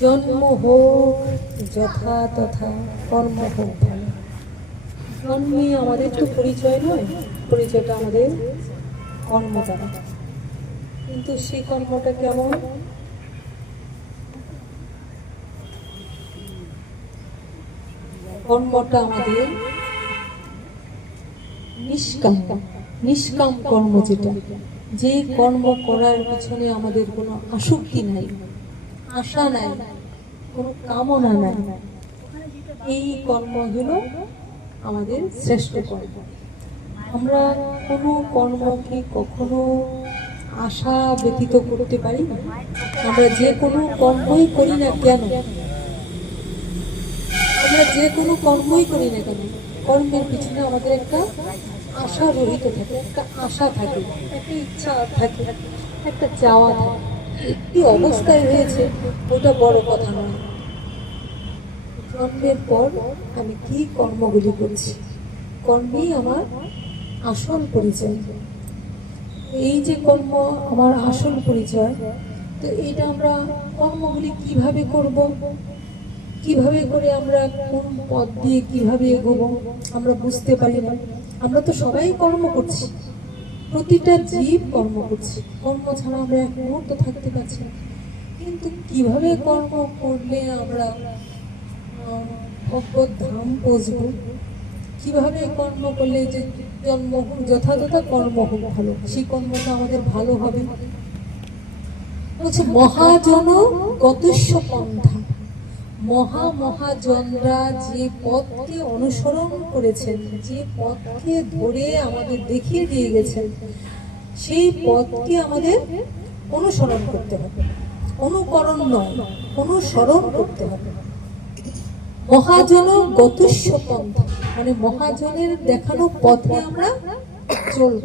জন্ম হোক যথা তথা, কর্ম হোক ভালো। জন্মই আমাদের তো পরিচয় নয়, পরিচয়টা আমাদের কর্ম দ্বারা। কিন্তু সেই কর্মটা কেমন? কর্মটা আমাদের নিষ্কাম, নিষ্কাম কর্ম, যেটা যে কর্ম করার পিছনে আমাদের কোনো আসক্তি নাই, আশা নাই, কোনো কামনা নাই, এই কর্ম হলো আমাদের শ্রেষ্ঠ কর্ম। আমরা কোনো কর্মকে কখনো আশা ব্যতীত করতে পারি না। আমরা যে কোনো কর্মই করি না কেন, আমরা যে কোনো কর্মই করি না কেন, কর্মের পিছনে আমাদের একটা আশা রহিত থাকে, একটা আশা থাকে, একটা ইচ্ছা থাকে, একটা চাওয়া থাকে। কি অবস্থায় হয়েছে ওটা বড় কথা নয়। জন্মের পর আমি কি কর্মগুলি করছি, কর্মই আমার আসল পরিচয়। এই যে কর্ম আমার আসল পরিচয়, তো এইটা আমরা কর্মগুলি কিভাবে করব, কিভাবে করে আমরা কোন পথ দিয়ে কিভাবে এগোবো আমরা বুঝতে পারি না। আমরা তো সবাই কর্ম করছি, প্রতিটা জীব কর্ম করছি, কর্ম ছাড়া আমরা এক মুহূর্ত থাকতে পারছি না। কিন্তু কিভাবে কর্ম করলে আমরা ভগবত ধাম পৌঁছব, কিভাবে কর্ম করলে যে জন্ম যথাযথ কর্ম হোক ভালো, সেই কর্মটা আমাদের ভালো হবে। বলছে মহাজন গতস্য পন্থা, মহাজনরা যে পথকে অনুসরণ করেছেন, যে পথকে ধরে আমাদের দেখিয়ে দিয়ে গেছেন, সেই পথকে আমাদের অনুসরণ করতে হবে। অনুকরণ নয়, অনুসরণ করতে হবে। মহাজন গতস্য পন্থা মানে মহাজনের দেখানো পথে আমরা চলব।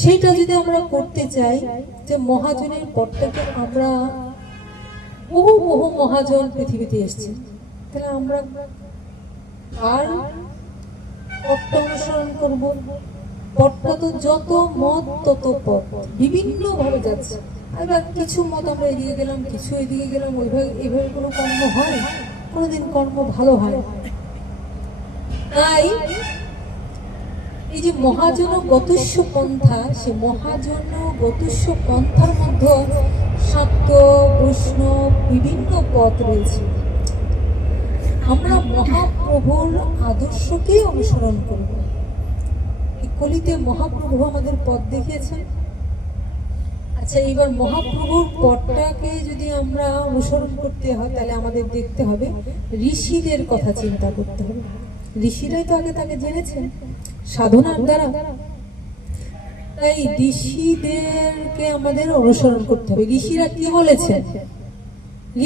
সেইটা যদি আমরা করতে চাই, যে মহাজনের পথটাকে আমরা, বহু বহু মহাজন পৃথিবীতে এসছে, তাহলে আমরা আর পথটা অনুসরণ করব? পথটা তো যত মত তত পথ, বিভিন্ন ভাবে যাচ্ছে। এবার কিছু মত আমরা এদিকে গেলাম, কিছু এদিকে গেলাম, ওইভাবে এইভাবে কোনো কর্ম হয়? কোনোদিন কর্ম ভালো হয়? তাই এই যে মহাজন গতস্য পন্থা, সে মহাজন গতস্য পন্থার মধ্যে শাক্ত বৈষ্ণব বিভিন্ন পথ রয়েছে। আমরা মহাপ্রভুর আদর্শকেই অনুসরণ করব। এই কলিতে মহাপ্রভু আমাদের পথ দেখিয়েছেন। আচ্ছা, এবার মহাপ্রভুর পথটাকে যদি আমরা অনুসরণ করতে হয়, তাহলে আমাদের দেখতে হবে ঋষিদের কথা চিন্তা করতে হবে। ঋষিরাই তো আগে তাকে জেনেছেন সাধনার দ্বারা। তাই ঋষিদেরকে আমাদের অনুসরণ করতে হবে। ঋষিরা কি বলেছেন,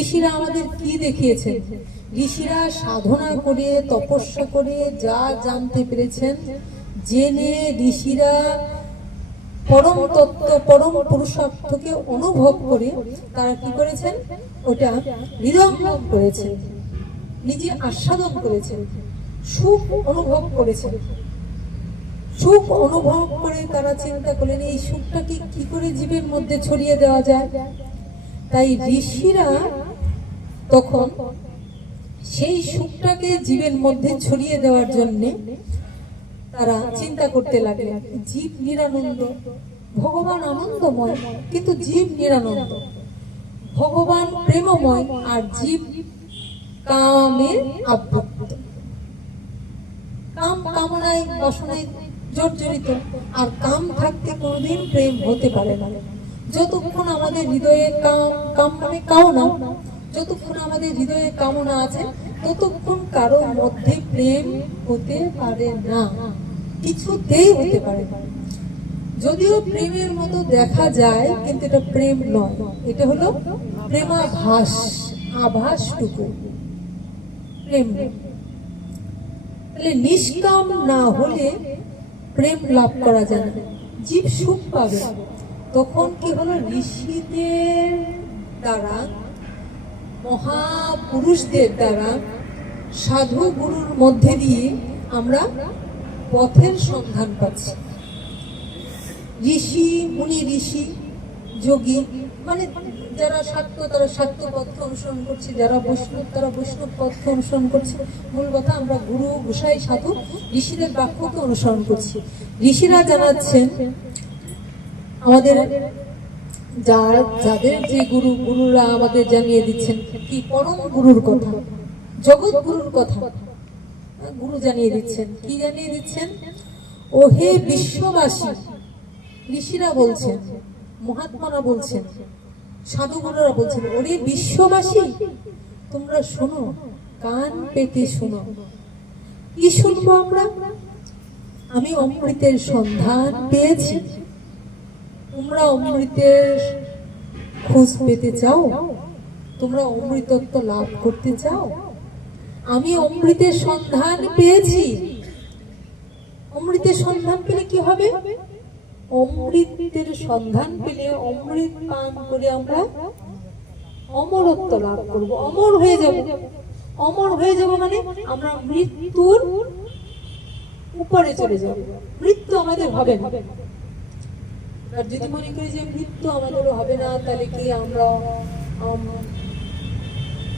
ঋষিরা আমাদের কি দেখিয়েছেন? ঋষিরা সাধনা করে, তপস্যা করে যা জানতে পেরেছেন, জেনে ঋষিরা পরম তত্ত্ব, পরম পুরুষার্থকে অনুভব করে তারা কি করেছেন? ওটা হৃদয়ঙ্গম করেছেন, নিজে আস্বাদন করেছেন, সুখ অনুভব করেছেন। সুখ অনুভব করে তারা চিন্তা করলেন এই সুখটাকে কি করে জীবের মধ্যে ছড়িয়ে দেওয়া যায়। তাই ঋষিরা তখন সেই সুখটাকে জীবের মধ্যে ছড়িয়ে দেওয়ার জন্য তারা চিন্তা করতে লাগলেন। জীব নিরানন্দ, ভগবান আনন্দময়, কিন্তু জীব নিরানন্দ। ভগবান প্রেমময় আর জীব কামে আবদ্ধ, কাম কামনায় বাসনায় জর্জরিত। আর কাম থাকতে কোনোদিন প্রেম হতে পারে না। যতক্ষণ আমাদের হৃদয়ে কাম মানে কামনা, যতক্ষণ আমাদের হৃদয়ে কামনা আছে, ততক্ষণ কারোর মধ্যে প্রেম হতে পারে না, কিছুতেই হতে পারে না। যদিও প্রেমের মতো দেখা যায়, কিন্তু এটা প্রেম নয়, এটা হলো প্রেমাভাস, আভাসটুকু, প্রেম নয়। তাহলে নিষ্কাম না হলে প্রেম লাভ করা যায় না, জীব সুখ পাবে। তখন কি হলো? ঋষিদের দ্বারা, মহাপুরুষদের দ্বারা, সাধু গুরুর মধ্যে দিয়ে আমরা পথের সন্ধান পাচ্ছি। ঋষি মুনি, ঋষি যোগী, মানে যারা শাক্ত তারা শাক্ত পথকে অনুসরণ করছে, যারা বৈষ্ণব তারা বৈষ্ণব পথকে অনুসরণ করছে। মূল কথা আমরা গুরু গোসাই সাধু ঋষিদের বাক্যকে অনুসরণ করছি। ঋষিরা জানাচ্ছেন আমাদের যাদের যে গুরুরা আমাদের জানিয়ে দিচ্ছেন কি পরম গুরুর কথা, জগৎ গুরুর কথা গুরু জানিয়ে দিচ্ছেন। কি জানিয়ে দিচ্ছেন? ও হে বিশ্ববাসী, ঋষিরা বলছেন, মহাত্মারা বলছেন, সাধুগুরুরা বলছেন, ওরে বিশ্ববাসী তোমরা শোনো, কান পেতে শোনো। কি শুনবো আমরা? আমি অমৃতের সন্ধান পেয়েছি। তোমরা অমৃতের খোঁজ পেতে চাও? তোমরা অমৃতত্ব লাভ করতে চাও? আমি অমৃতের সন্ধান পেয়েছি। অমৃতের সন্ধান পেলে কি হবে? অমৃতের সন্ধান পেলে অমৃত পান করে আমরা অমরত্ব লাভ করব, অমর হয়ে যাব। অমর হয়ে যাব মানে আমরা মৃত্যুর উপরে চলে যাব, মৃত্যু আমাদের হবে না। আর যদি মনে করি যে মৃত্যু আমাদেরও হবে না, তাহলে কি আমরা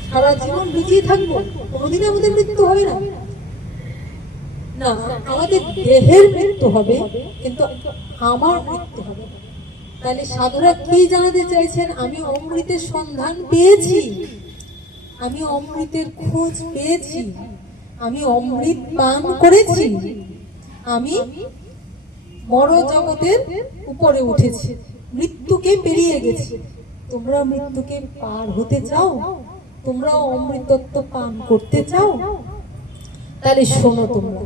সারা জীবন বেঁচেই থাকবো? কোনোদিন আমাদের মৃত্যু হবে না। না, আমাদের দেহের মৃত্যু হবে, কিন্তু আমার মৃত্যু হবে। তাহলে সাধুরা কি জানাতে চাইছেন? আমি অমৃতের সন্ধান পেয়েছি, আমি অমৃতের খোঁজ পেয়েছি, আমি অমৃত পান করেছি, আমি মর জগতের উপরে উঠেছি, মৃত্যুকে পেরিয়ে গেছি। তোমরা মৃত্যুকে পার হতে চাও? তোমরা অমৃতত্ব পান করতে চাও? তাহলে শোনো তোমরা,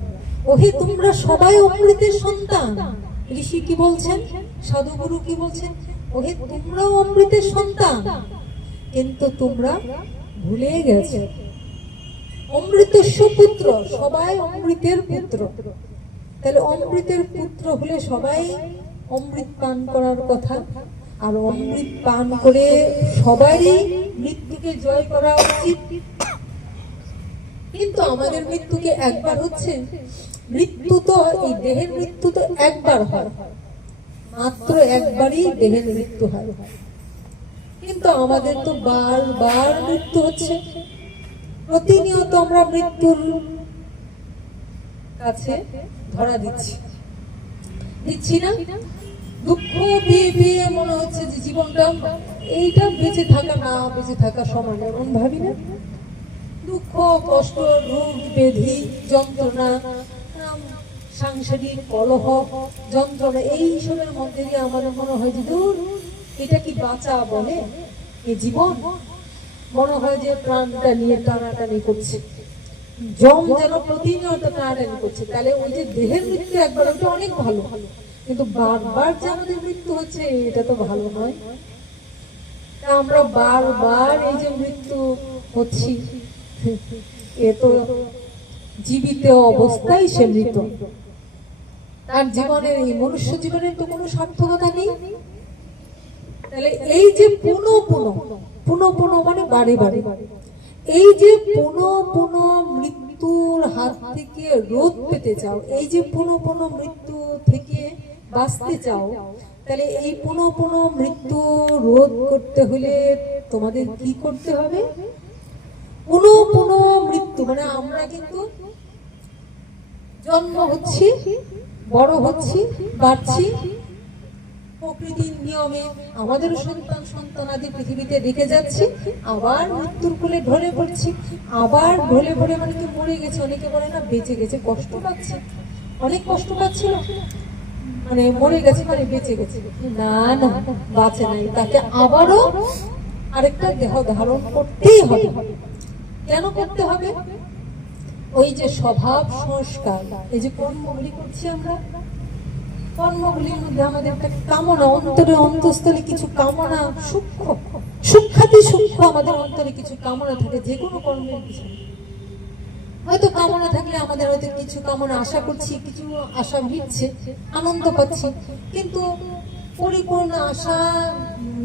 ওহে তোমরা সবাই অমৃতের সন্তান। ঋষি কি বলছেন, সাধুগুরু কি বলছেন? ওহে তোমরাও অমৃতের সন্তান, কিন্তু তোমরা ভুলে গেছো অমৃতস্য পুত্র, সবাই অমৃতের পুত্র। তাহলে অমৃতের পুত্র হলে সবাই অমৃত পান করার কথা, আর অমৃত পান করে সবারই মৃত্যুকে জয় করা উচিত। কিন্তু আমাদের মৃত্যুকে একবার হচ্ছে, মৃত্যু তো এই দেহের মৃত্যু তো একবার হয়, মাত্র একবারই দেহের মৃত্যু হয়, কিন্তু আমাদের তো বারবার মৃত্যু হচ্ছে। প্রতিনিয়ত আমরা মৃত্যুর কাছে ধরা দিচ্ছি না? দুঃখ পেয়ে পেয়ে মনে হচ্ছে যে জীবনটা এইটা বেঁচে থাকা না বেঁচে থাকা সমান, এমন ভাবি না? দুঃখ, কষ্ট, রোগ ব্যাধি, যন্ত্রণা, সাংসারিক কলহ, যন্ত্রণা, এইসবের মধ্যে দিয়ে আমাদের মনে হয় যে দূর, এটা কি বাঁচা বলে? এই জীবন মনে হয় যে প্রাণটা নিয়ে টানাটানি করছে, জম যেন প্রতিনিয়ত টানাটানি করছে। তাহলে ওই যে দেহের মৃত্যু একবার, ওটা অনেক ভালো, কিন্তু বারবার যে আমাদের মৃত্যু হচ্ছে, এটা তো ভালো নয়। আমরা বারবার এই যে মৃত্যু হচ্ছি, এ তো জীবিত অবস্থায় সে মৃত, তার জীবনের, এই মনুষ্য জীবনের তো কোনো সার্থকতা নেই। তাহলে এই যে পুনঃ পুনঃ মানে বারে বারে, এই যে পুনঃ মৃত্যুর হাত থেকে রোধ পেতে চাও, এই যে পুনঃ মৃত্যু থেকে বাঁচতে চাও, তাহলে এই পুনঃ মৃত্যু রোধ করতে হলে তোমাদের কি করতে হবে? পুনঃ মৃত্যু মানে আমরা কিন্তু জন্ম হচ্ছি, বড় হচ্ছি, বাড়ছি, প্রকৃতির নিয়মে আমাদের সন্তানাদি পৃথিবীতে রেখে যাচ্ছি, আবার মৃত্যুর কোলে ঢলে পড়ছি, আবার ঢলে পড়ে মানে কি মরে গেছে, অনেকে বলে না বেঁচে গেছে, কষ্ট পাচ্ছে, অনেক কষ্ট পাচ্ছিল, মানে মরে গেছে মানে বেঁচে গেছে, না না, বাঁচে নাই, তাকে আবারও আরেকটা দেহ ধারণ করতেই হবে। কেন করতে হবে? ওই যে স্বভাব সংস্কার, এই যে কর্মগুলি করছি আমরা, কর্মগুলির মধ্যে আমাদের একটা কামনা, অন্তরে অন্তঃস্থলে কিছু কামনা, সূক্ষ্ম আমাদের অন্তরে কিছু কামনা থাকে যে কোনো কর্মের পিছনে। হয়তো কামনা থাকলে আমাদের হয়তো কিছু কামনা আশা করছি, কিছু আশা মিটছে, আনন্দ পাচ্ছি, কিন্তু পরিপূর্ণ আশা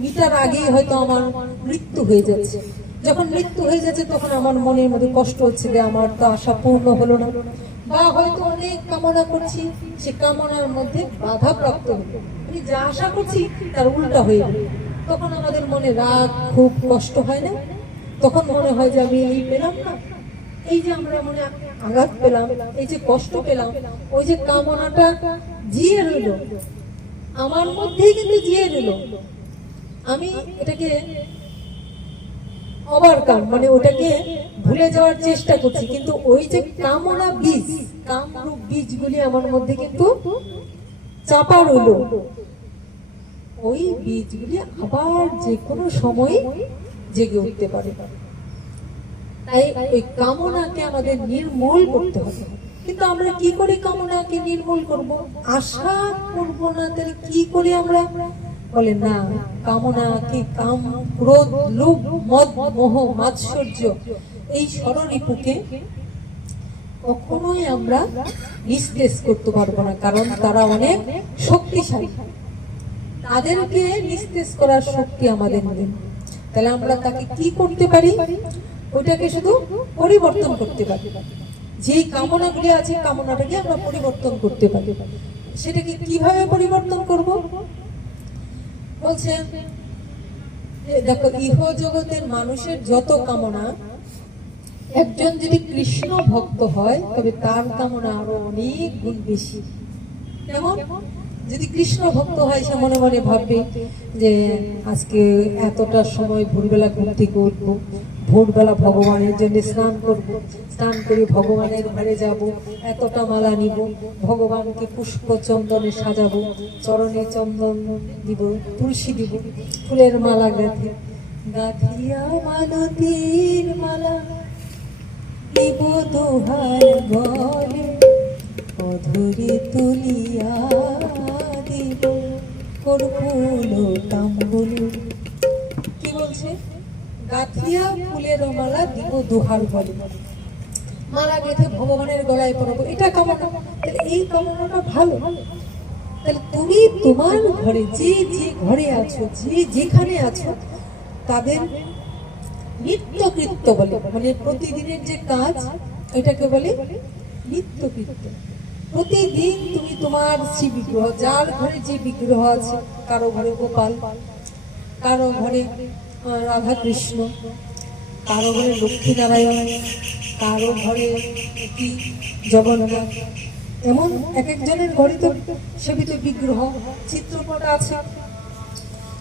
মিটার আগেই হয়তো আমার মৃত্যু হয়ে যাচ্ছে। যখন মৃত্যু হয়ে যাচ্ছে তখন আমার মনের মধ্যে কষ্ট হচ্ছে যে আমার তো আশা পূর্ণ হলো না, বা হয়তো অনেক কামনা করছি, সে কামনার মধ্যে বাধা প্রাপ্ত হলো, আমি যা আশা করছি তার উল্টা হয়ে গেল। তখন আমাদের মনে রাগ খুব কষ্ট হয় না? তখন মনে হয় যে আমি এই পেলাম না, এই যে আমরা মনে আঘাত পেলাম, এই যে কষ্ট পেলাম, ওই যে কামনাটা জিয়ে রইল আমার মধ্যেই, কিন্তু জিয়ে রইল। আমি এটাকে ওভারকাম মানে ওটাকে ভুলে যাওয়ার চেষ্টা করছি, কিন্তু ওই যে কামনা বীজ, কামরূপ বীজগুলি আমার মধ্যে কিন্তু চাপা রইল। ওই বীজগুলি আবার যে কোনো সময় জেগে উঠতে পারে। তাই ওই কামনাকে আমাদের নির্মূল করতে হবে। কিন্তু আমরা কি করে কামনাকে নির্মূল করব? আশা করব না, তাহলে কি করে আমরা? বলে না, কামনাকে, কাম, ক্রোধ, লোভ, মদ, মোহ, মাৎসর্য, এই ষড়রিপুকে কখনোই আমরা নিস্তেজ করতে পারবো না, কারণ তারা অনেক শক্তিশালী। তাদেরকে নিস্তেজ করার শক্তি আমাদের নেই। তাহলে আমরা তাকে কি করতে পারি? ওইটাকে শুধু পরিবর্তন করতে পারি। যেই কামনাগুলি আছে, কামনাটাকে আমরা পরিবর্তন করতে পারি। সেটাকে কিভাবে পরিবর্তন করব? বলছে দেখো, ইহ জগতের মানুষের যত কামনা, একজন যদি কৃষ্ণ ভক্ত হয় তবে তার কামনা আরো অনেক গুণ বেশি। যেমন যদি কৃষ্ণ ভক্ত হয়, সে মনে মনে ভাববে যে আজকে এতটা সময় ভোরবেলা ঘুম থেকে উঠবো, ভোরবেলা ভগবানের জন্য স্নান করব, স্নান করে ভগবানের ঘরে যাব, এতটা মালা নিব, ভগবানকে পুষ্প চন্দনে সাজাবো, চরণে চন্দন দিব, তুলসী দিব, ফুলের মালা গাঁথি, গাঁথিয়া মালতীর মালা দিব দোহার বলে, অধরে তুলিয়া দিব কর্পূর তাম্বুল। কি বলছে? গাঁথিয়া ফুলের মালা দিব দোহার বলে, মালা গেঁথে ভগবানের গলায় পরাবো, এটা কামনা। তাহলে এই কামনাটা ভালো। তাহলে তুমি তোমার ঘরে, যে যে ঘরে আছো, যে যেখানে আছো, তাদের নিত্যকৃত্য বলে, মানে প্রতিদিনের যে কাজ, এটাকে বলে নিত্যকৃত্য। প্রতিদিন তুমি তোমার শ্রী বিগ্রহ, যার ঘরে যে বিগ্রহ আছে, কারো ঘরে গোপাল, কারো ঘরে রাধা কৃষ্ণ, কারো ঘরে লক্ষ্মী নারায়ণ, কারো ঘরে কি জগন্নাথ, এমন এক একজনের ঘরে তো সেবিত বিগ্রহ, চিত্রপট আছে।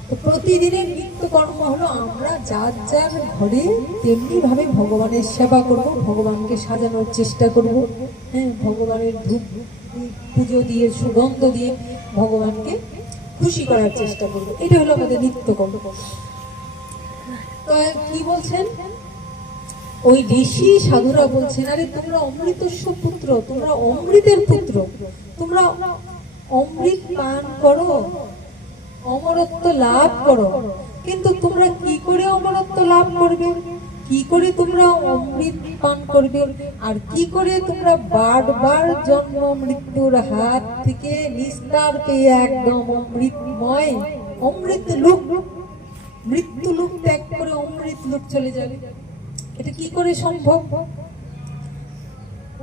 তো প্রতিদিনের নিত্যকর্ম হলো আমরা যার যার ঘরে তেমনি ভাবে ভগবানের সেবা করব, ভগবানকে সাজানোর চেষ্টা করব। হ্যাঁ, ভগবানের ধূপ পুজো দিয়ে, সুগন্ধ দিয়ে ভগবানকে খুশি করার চেষ্টা করব। এটা হলো আমাদের নিত্যকর্ম। তো কি বলছেন ওই ঋষি সাধুরা? বলছেন, আরে তোমরা অমৃতস্ব পুত্র, তোমরা অমৃতের পুত্র, তোমরা অমৃত পান করো, অমরত্ব লাভ করো। কিন্তু তোমরা কি করে অমরত্ব লাভ করবে? কি করে তোমরা অমৃত পান করবে? আর কি করে তোমরা বারবার জন্ম মৃত্যুর হাত থেকে নিস্তার পেয়ে একদম অমৃতময়, অমৃত লোক, মৃত্যু লোক ত্যাগ করে অমৃত লোক চলে যাবে? এটা কি করে সম্ভব?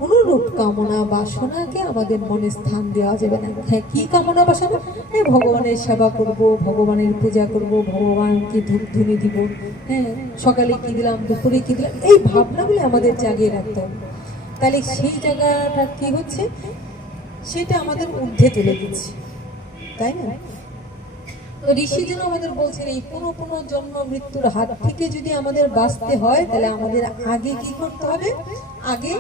অনুরূপ কামনা বাসনাকে আমাদের মনে স্থান দেওয়া যাবে না। হ্যাঁ, কি কামনা বাসনা? হ্যাঁ, ভগবানের সেবা করব, ভগবানের পূজা করব, ভগবানকে ধূপ ধুনি দিব, হ্যাঁ, সকালে কি দিলাম, দুপুরে কি দিলাম, এই ভাবনাগুলো আমাদের জাগিয়ে রাখতে হবে। তাহলে সেই জায়গাটা কি হচ্ছে? সেটা আমাদের ঊর্ধ্বে তুলে দিচ্ছে, তাই না? তো ঋষিজন আমাদের বলছেন, এই পুরো পুরো জন্ম মৃত্যুর হাত থেকে যদি আমাদের বাঁচতে হয়, তাহলে আমাদের আগে কি করতে হবে? আগে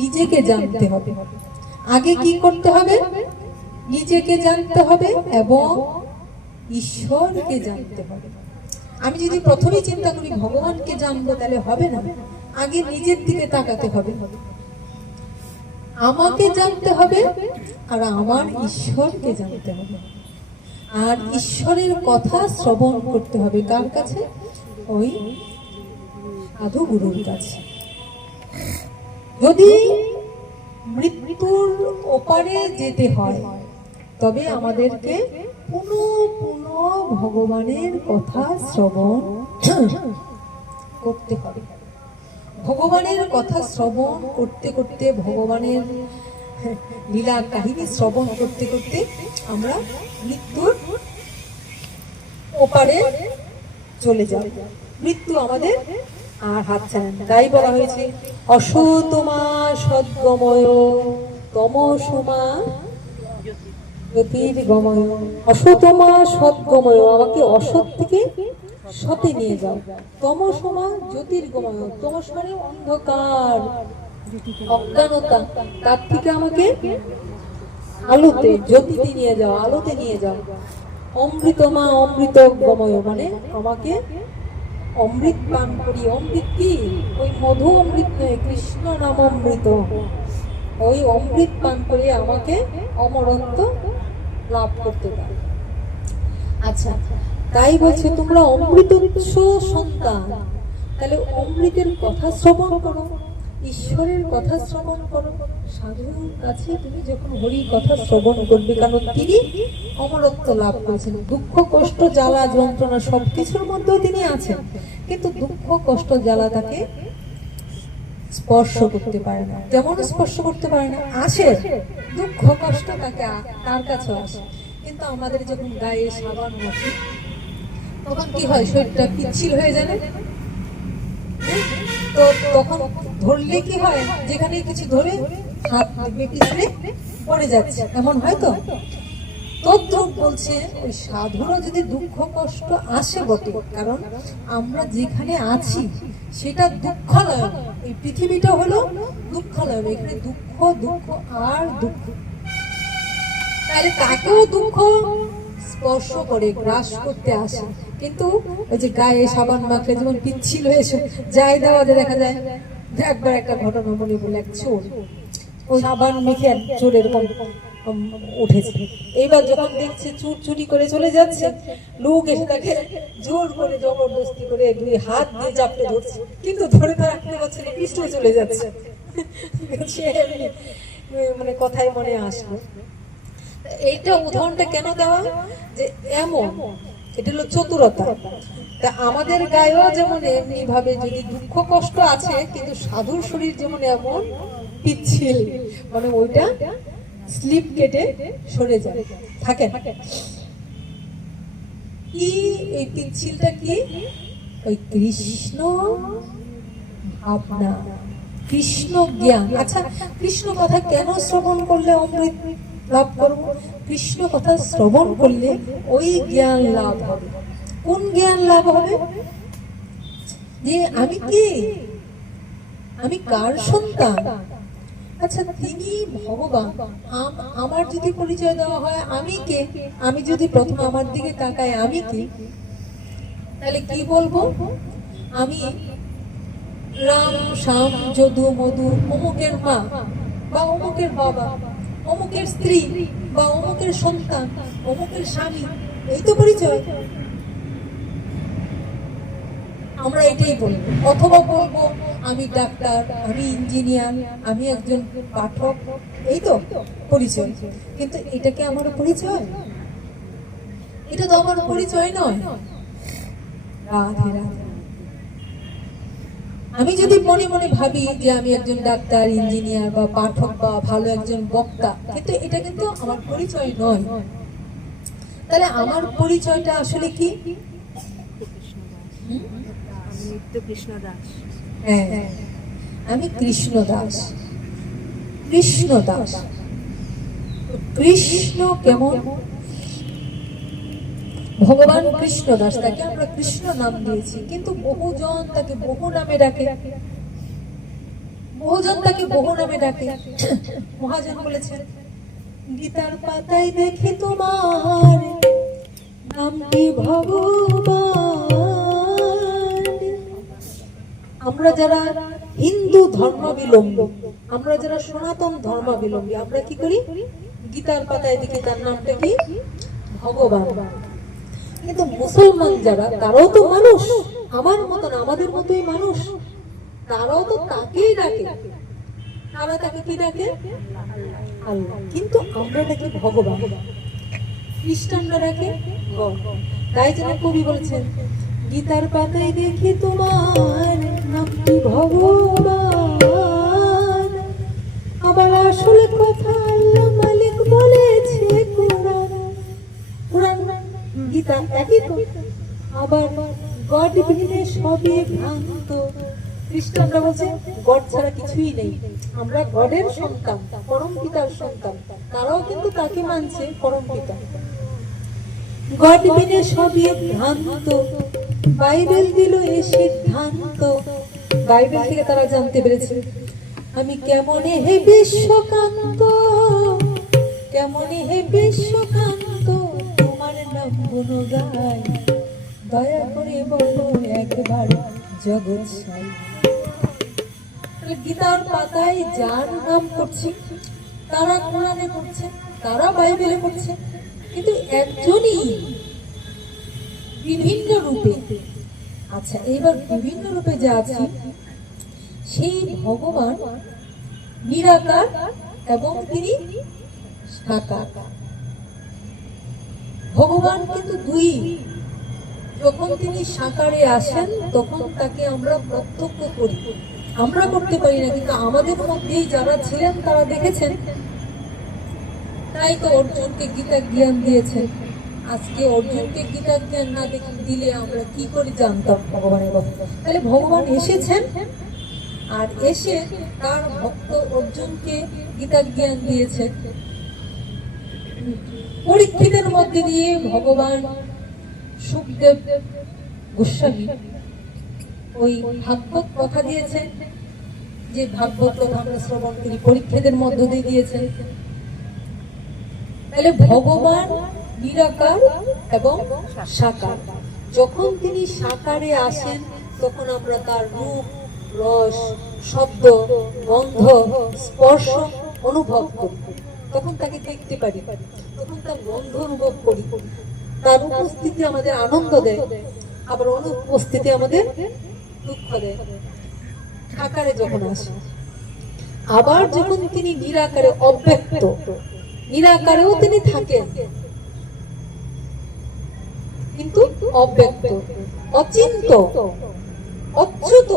নিজেকে জানতে হবে। আগে কি করতে হবে? নিজেকে জানতে হবে এবং ঈশ্বরকে জানতে হবে। আমি যদি প্রথমেই চিন্তা করি ভগবানকে জানবো, তাহলে হবে না। আগে নিজের দিকে তাকাতে হবে, আমাকে জানতে হবে, আর আমার ঈশ্বরকে জানতে হবে। আর ঈশ্বরের কথা শ্রবণ করতে হবে কার কাছে? ওই সাধু গুরুর কাছে। যদি মৃত্যুর ওপারে যেতে হয়, তবে আমাদেরকে পুনঃ পুনঃ ভগবানের কথা শ্রবণ করতে হবে। ভগবানের কথা শ্রবণ করতে করতে, ভগবানের লীলা কাহিনী শ্রবণ করতে করতে আমরা মৃত্যুর ওপারে চলে যাবে, মৃত্যু আমাদের আর হাত ছাড়ে না। তাই বলা হয়েছে অসতমা সদ্গময় তমসমা জ্যোতির্গময়। অসতমা সদ্গময়, আমাকে অসৎ থেকে সতে নিয়ে যাও। তমসমা জ্যোতির্গময়, তমস মানে অন্ধকার অজ্ঞানতা, তার থেকে আমাকে আলোতে জ্যোতিতে নিয়ে যাও, আলোতে নিয়ে যাও। অমৃতমা অমৃত গময় মানে আমাকে অমৃত পান করি। অমৃত কি? ওই মধু অমৃত নয়, কৃষ্ণ নাম অমৃত। ওই অমৃত পান করে আমাকে অমরত্ব লাভ করতে পারে। আচ্ছা, তাই বলছে তোমরা অমৃত সন্তান, তাহলে অমৃতের কথা শ্রবণ করো, ঈশ্বরের কথা শ্রবণ করো। সাধুর কাছে তুমি যখন হরির কথা শ্রবণ করবে, কারণ তিনি অমরত্ব লাভ করেছেন। দুঃখ কষ্ট জ্বালা যন্ত্রণা সবকিছুর মধ্যেও তিনি আছেন, কিন্তু দুঃখ কষ্ট জ্বালা তাকে স্পর্শ করতে পারে না। কেমন স্পর্শ করতে পারে না? আসে দুঃখ কষ্ট তাকে, তার কাছে আসে, কিন্তু আমাদের যখন গায়ে সাবান মাখি তখন কি হয়? শরীরটা পিচ্ছিল হয়ে যায় না? তো তখন ধরলে কি হয়? যেখানে কিছু ধরে হাত পিছলে পড়ে যাচ্ছে, এমন হয় তো। তদ্রূপ বলছে ওই সাধুরা যদি দুঃখ কষ্ট আসে বটে, কারণ আমরা যেখানে আছি সেটা দুঃখালয়, এই পৃথিবীটা হলো দুঃখালয়। এখানে দুঃখ দুঃখ আর দুঃখ, তাহলে তাকেও দুঃখ স্পর্শ করে, গ্রাস করতে আসে। কিন্তু ওই যে গায়ে সাবান মাখলে যেমন পিচ্ছিল হয়েছে যাই দেওয়া দেখা যায়। একবার একটা ঘটনা মনে বলে, এক চোর ওই সাবান মেখে এক চোর এরকম উঠেছে। এইবার যখন দেখছে চুর চুরি করে চলে যাচ্ছে, লোক এসে তাকে জোর করে জবরদস্তি করে দুই হাত দিয়ে চাপড়ে ধরছে, কিন্তু ধরে তো রাখতে পারছে না, পিছলে চলে যাচ্ছে। মানে কথাই মনে আসলো। এইটা উদাহরণটা কেন দেওয়া, যে এমন এটা হলো চতুরতা। তা আমাদের গায়েও যেমন এমনি ভাবে যদি দুঃখ কষ্ট আছে, কিন্তু সাধুর শরীর যেমন এমন পিচ্ছিল, মানে ওইটা স্লিপ কেটে সরে যায়, থাকে কি? এই পিচ্ছিলটা কি? ওই কৃষ্ণ ভাবনা, কৃষ্ণ জ্ঞান। আচ্ছা, কৃষ্ণ কথা কেন শ্রবণ করলে অমৃত লাভ করবো? কৃষ্ণ কথা শ্রবণ করলে ওই জ্ঞান লাভ হবে। কোন জ্ঞান লাভ হবে? যে আমি কি, আমি কার সন্তান। আচ্ছা, তিনি ভগবান, আমার যদি পরিচয় দেওয়া হয় আমি কে, আমি যদি প্রথমে আমার দিকে তাকাই আমি কে, তাহলে কি বলবো? আমি রাম শ্যাম যদু মধু, অমুকের মা বা অমুকের বাবা, অমুকের স্ত্রী বা অমুকের সন্তান, অমুকের স্বামী, এই তো পরিচয়। আমরা এটাই বলবো। অথবা বলবো আমি ডাক্তার, আমি ইঞ্জিনিয়ার, আমি একজন পাঠক, এই তো পরিচয়। কিন্তু এটা কি আমার পরিচয়? এটা তো আমার পরিচয় নয়। রাধে রাধে। আমি যদি মনে মনে ভাবি যে আমি একজন ডাক্তার, ইঞ্জিনিয়ার বা পাঠক বা ভালো একজন বক্তা, কিন্তু এটা কিন্তু আমার পরিচয় নয়। তাহলে আমার পরিচয়টা আসলে কি? হ্যাঁ, আমি কৃষ্ণ দাস। কৃষ্ণ দাস, কৃষ্ণ কেমন? ভগবান কৃষ্ণ দাস, তাকে আমরা কৃষ্ণ নাম দিয়েছি, কিন্তু বহুজন তাকে বহু নামে ডাকে, বহুজন তাকে বহু নামে ডাকে। মহাজন বলেছেন, গীতার পাতায় দেখি তোমার নামটি ভগবান। আমরা যারা হিন্দু ধর্মাবলম্বী, আমরা যারা সনাতন ধর্মাবলম্বী, আমরা কি করি? গীতার পাতায় দেখি তার নামটা কি? ভগবান। কিন্তু মুসলমান যারা, তারাও তো মানুষ, আমার মতন, আমাদের মতোই মানুষ, তারাও তো তাকেই ডাকে। তারা তাকে কি ডাকে? আল্লাহ। কিন্তু আমরা ডাকি ভগবান, খ্রিস্টানরা ডাকে গড। তাই জন্য কবি বলেছেন, গীতার পাতায় দেখি তোমার নামটি ভগবান, আবার আসলে কথা আল্লাহ মালিক বলেছে কোরআন। কোরআন গীতা একই তো, আবার গড বিনে সবই ভ্রান্ত। খ্রিস্টানরা বলছে গড ছাড়া কিছুই নেই, আমরা গডের সন্তান, পরম পিতার সন্তান, তারাও কিন্তু তাকে মানছে পরম পিতা। গড বিনে সবই ভ্রান্ত, বাইবেল দিল এ সিদ্ধান্ত। বাইবেল থেকে তারা জানতে পেরেছে আমি কেমনে হে বিশ্বকান্ত, কেমনে হে বিশ্বকান্ত, তোমার নাম গুণ গাই, দয়া করে বলো একবার জগৎ সাই। গীতার পাতায় যার নাম করছি, তারা কোরআনে পড়ছে, তারা বাইবেলে পড়ছে, কিন্তু একজনই বিভিন্ন রূপে। আচ্ছা, এইবার বিভিন্ন রূপে যে আছে সেই ভগবান নিরাকার এবং তিনি সাকার। ভগবান কিন্তু দুই। যখন তিনি সাকারে আসেন তখন তাকে আমরা প্রত্যক্ষ করি, আমরা করতে পারি না, কিন্তু আমাদের মধ্যেই যারা ছিলেন তারা দেখেছেন। তাই তো অর্জুনকে গীতা জ্ঞান দিয়েছেন। আজকে অর্জুনকে গীতা জ্ঞান না দিলে আমরা কি করে জানতাম ভগবানের কথা? তাহলে ভগবান এসেছেন, আর এসে তার ভক্ত অর্জুনকে গীতা জ্ঞান দিয়েছেন। পরীক্ষিতের মধ্যে দিয়ে ভগবান সুখদেব গোস্বামী ওই ভাগবত কথা দিয়েছেন, যে ভাগবত কথা আমরা শ্রবণ করি, পরীক্ষিতের মধ্য দিয়ে দিয়েছেন। তাহলে ভগবান নিরাকার এবং সাকার। যখন তিনি সাকারে আসেন তখন আমরা তার রূপ, রস, শব্দ, গন্ধ, স্পর্শ অনুভব করি, তখন তাকে দেখতে পারি, তখন তার গন্ধ অনুভব করি, তার উপস্থিতি আমাদের আনন্দ দেয়, আবার অনুপস্থিতি আমাদের দুঃখ দেয়। সাকারে যখন আসে, আবার যখন তিনি নিরাকারে অব্যক্ত, নিরাকারেও তিনি থাকেন কিন্তু অব্যক্ত, অচিন্ত, অচ্যুত,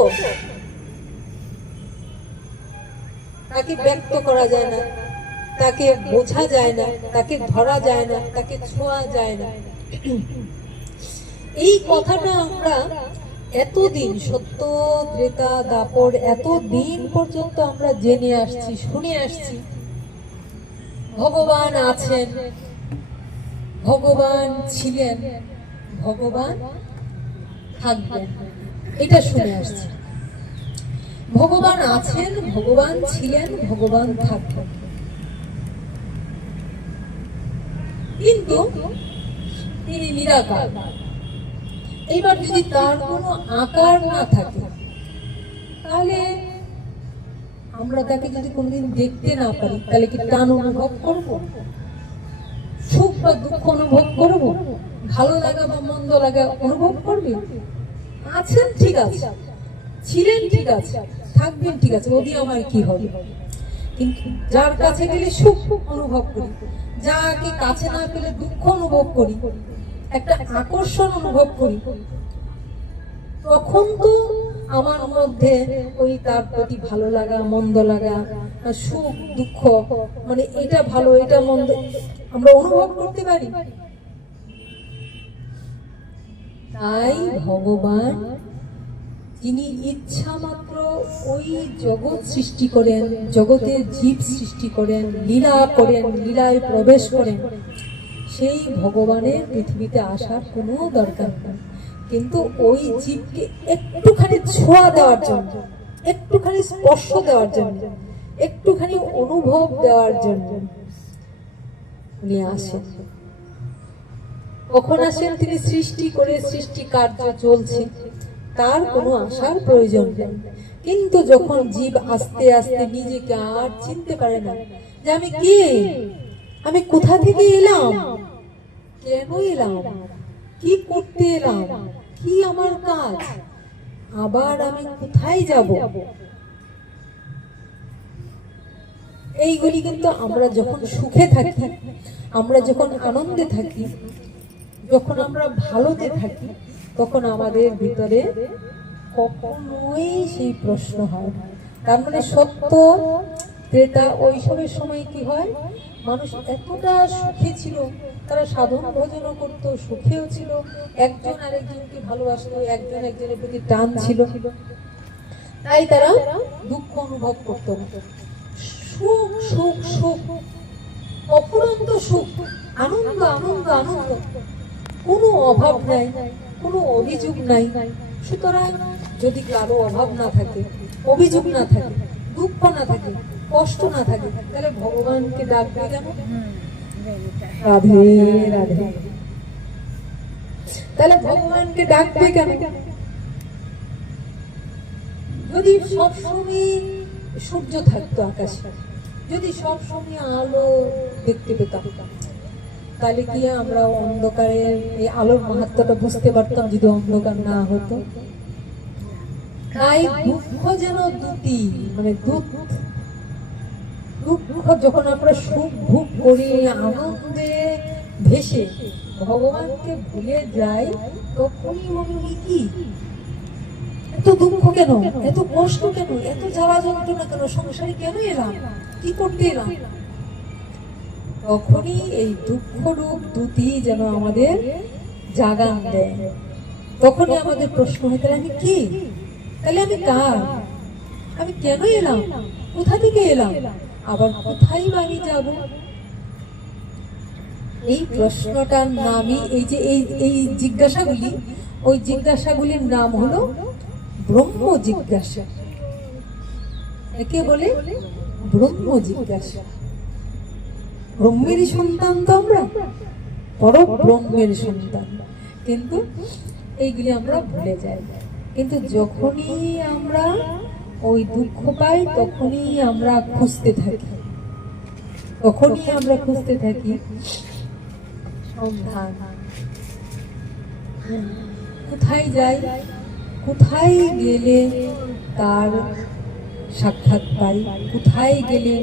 তাকে ব্যক্ত করা যায় না, তাকে বোঝা যায় না, তাকে ধরা যায় না, তাকে ছোঁয়া যায় না। এই কথাটা আমরা এতদিন, সত্য, ত্রেতা, দাপর, এতদিন পর্যন্ত আমরা জেনে আসছি, শুনে আসছি। ভগবান আছেন, ভগবান ছিলেন, ভগবান থাকবেন, এটা শুনে আসছি। ভগবান আছেন, ভগবান ছিলেন, ভগবান থাকবেন, কিন্তু তিনি নিরাকার। এইবার যদি তার কোনো আকার না থাকে, তাহলে আমরা তাকে যদি কোনদিন দেখতে না পারি, তাহলে কি টান অনুভব করব? সুখ বা দুঃখ অনুভব করব? ভালো লাগা বা মন্দ লাগা অনুভব করবে? আছেন ঠিক আছে, ছিলেন ঠিক আছে, থাকবেন ঠিক আছে, ওদি আমার কি হবে? কিন্তু যার কাছে গেলে সুখ অনুভব করি, যাকে কাছে না পেলে দুঃখ অনুভব করি, একটা আকর্ষণ অনুভব করি, তখন তো আমার মধ্যে ওই তার প্রতি ভালো লাগা, মন্দ লাগা, সুখ দুঃখ, মানে এটা ভালো এটা মন্দ আমরা অনুভব করতে পারি। তাই ভগবান তিনি ইচ্ছা মাত্র ওই জগৎ সৃষ্টি করেন, জগতের জীব সৃষ্টি করেন, লীলা করেন, লীলায় প্রবেশ করেন। সেই ভগবানের পৃথিবীতে আসার কোনো দরকার নেই, কিন্তু ওই জীবকে একটুখানি ছোঁয়া দেওয়ার জন্য, একটুখানি স্পর্শ দেওয়ার জন্য, একটুখানি অনুভব দেওয়ার জন্য উনি আসেন। কখন আসেন? তিনি সৃষ্টি করে, সৃষ্টি কার্য চলছে, তার কোনো আসার প্রয়োজন নেই। কিন্তু যখন জীব আস্তে আস্তে নিজেকে আর চিনতে পারে না, যে আমি কে, আমি কোথা থেকে এলাম, কেন এলাম, কি করতে এলাম, কি আমার কাজ, আবার আমি কোথায় যাব, এইগুলি কিন্তু আমরা যখন সুখে থাকি, আমরা যখন আনন্দে থাকি, যখন আমরা ভালোতে থাকি, তখন আমাদের ভিতরে কখনোই সেই প্রশ্ন হয় না। তার মানে সত্য, ত্রেতা, ওইসবের সময় কি হয়? মানুষ এতটা সুখী ছিল, তারা সাধন ভজনও করতো, সুখেও ছিল, একজন আরেকজনকে ভালোবাসতো, একজন একজনের প্রতি টান ছিল, তাই তারা দুঃখ অনুভব করতো না। সুখ সুখ সুখ, অফুরন্ত সুখ, আনন্দ আনন্দ আনন্দ, কোনো অভাব নাই, কোনো অভিযোগ নাই। সুতরাং যদি কারো অভাব না থাকে, অভিযোগ না থাকে, দুঃখ না থাকে, কষ্ট না থাকে, তাহলে ভগবানকে ডাকবে কেন? রাধে রাধে। তাহলে ভগবানকে ডাকবে কেন? যদি সবসময় সূর্য থাকতো আকাশে, যদি সবসময় আলো দেখতে পেতাম, তাহলে কি আমরা অন্ধকারের এই আলোর মাহাত্ম্যটা বুঝতে পারতাম যদি অন্ধকার না হতো? তাই দুঃখ যেন দুটি, মানে দুঃখ যখন আমরা সুখ ভোগ করি, আনন্দে ভেসে ভগবানকে ভুলে যাই, তখনই মনে হয় কি এত দুঃখ কেন, এত কষ্ট কেন, এত জ্বালা যন্ত্রণা কেন, সংসারে কেন এলাম, কি করতে এলাম? তখনই এই দুঃখ রূপ দুটি যেন আমাদের জাগান দেয়। তখনই আমাদের প্রশ্ন হয়, তাহলে আমি কি, তাহলে আমি কার, আমি কেন এলাম, কোথা থেকে এলাম, আবার কোথায় আমি যাব? এই প্রশ্নটার নামই এই যে এই জিজ্ঞাসাগুলি, ওই জিজ্ঞাসাগুলির নাম হলো ব্রহ্ম জিজ্ঞাসা। একে বলে ব্রহ্ম জিজ্ঞাসা। ব্রহ্মেরই সন্তান তো আমরা, পরব্রহ্মের সন্তান, কিন্তু এইগুলি আমরা ভুলে যাই। কিন্তু যখনই আমরা ওই দুঃখ পাই, তখনই আমরা খুঁজতে থাকি, তখনই আমরা খুঁজতে থাকি সন্ধান। কোথায় যাই, কোথায় গেলে তার সাক্ষাৎ পাই, কোথায় গেলে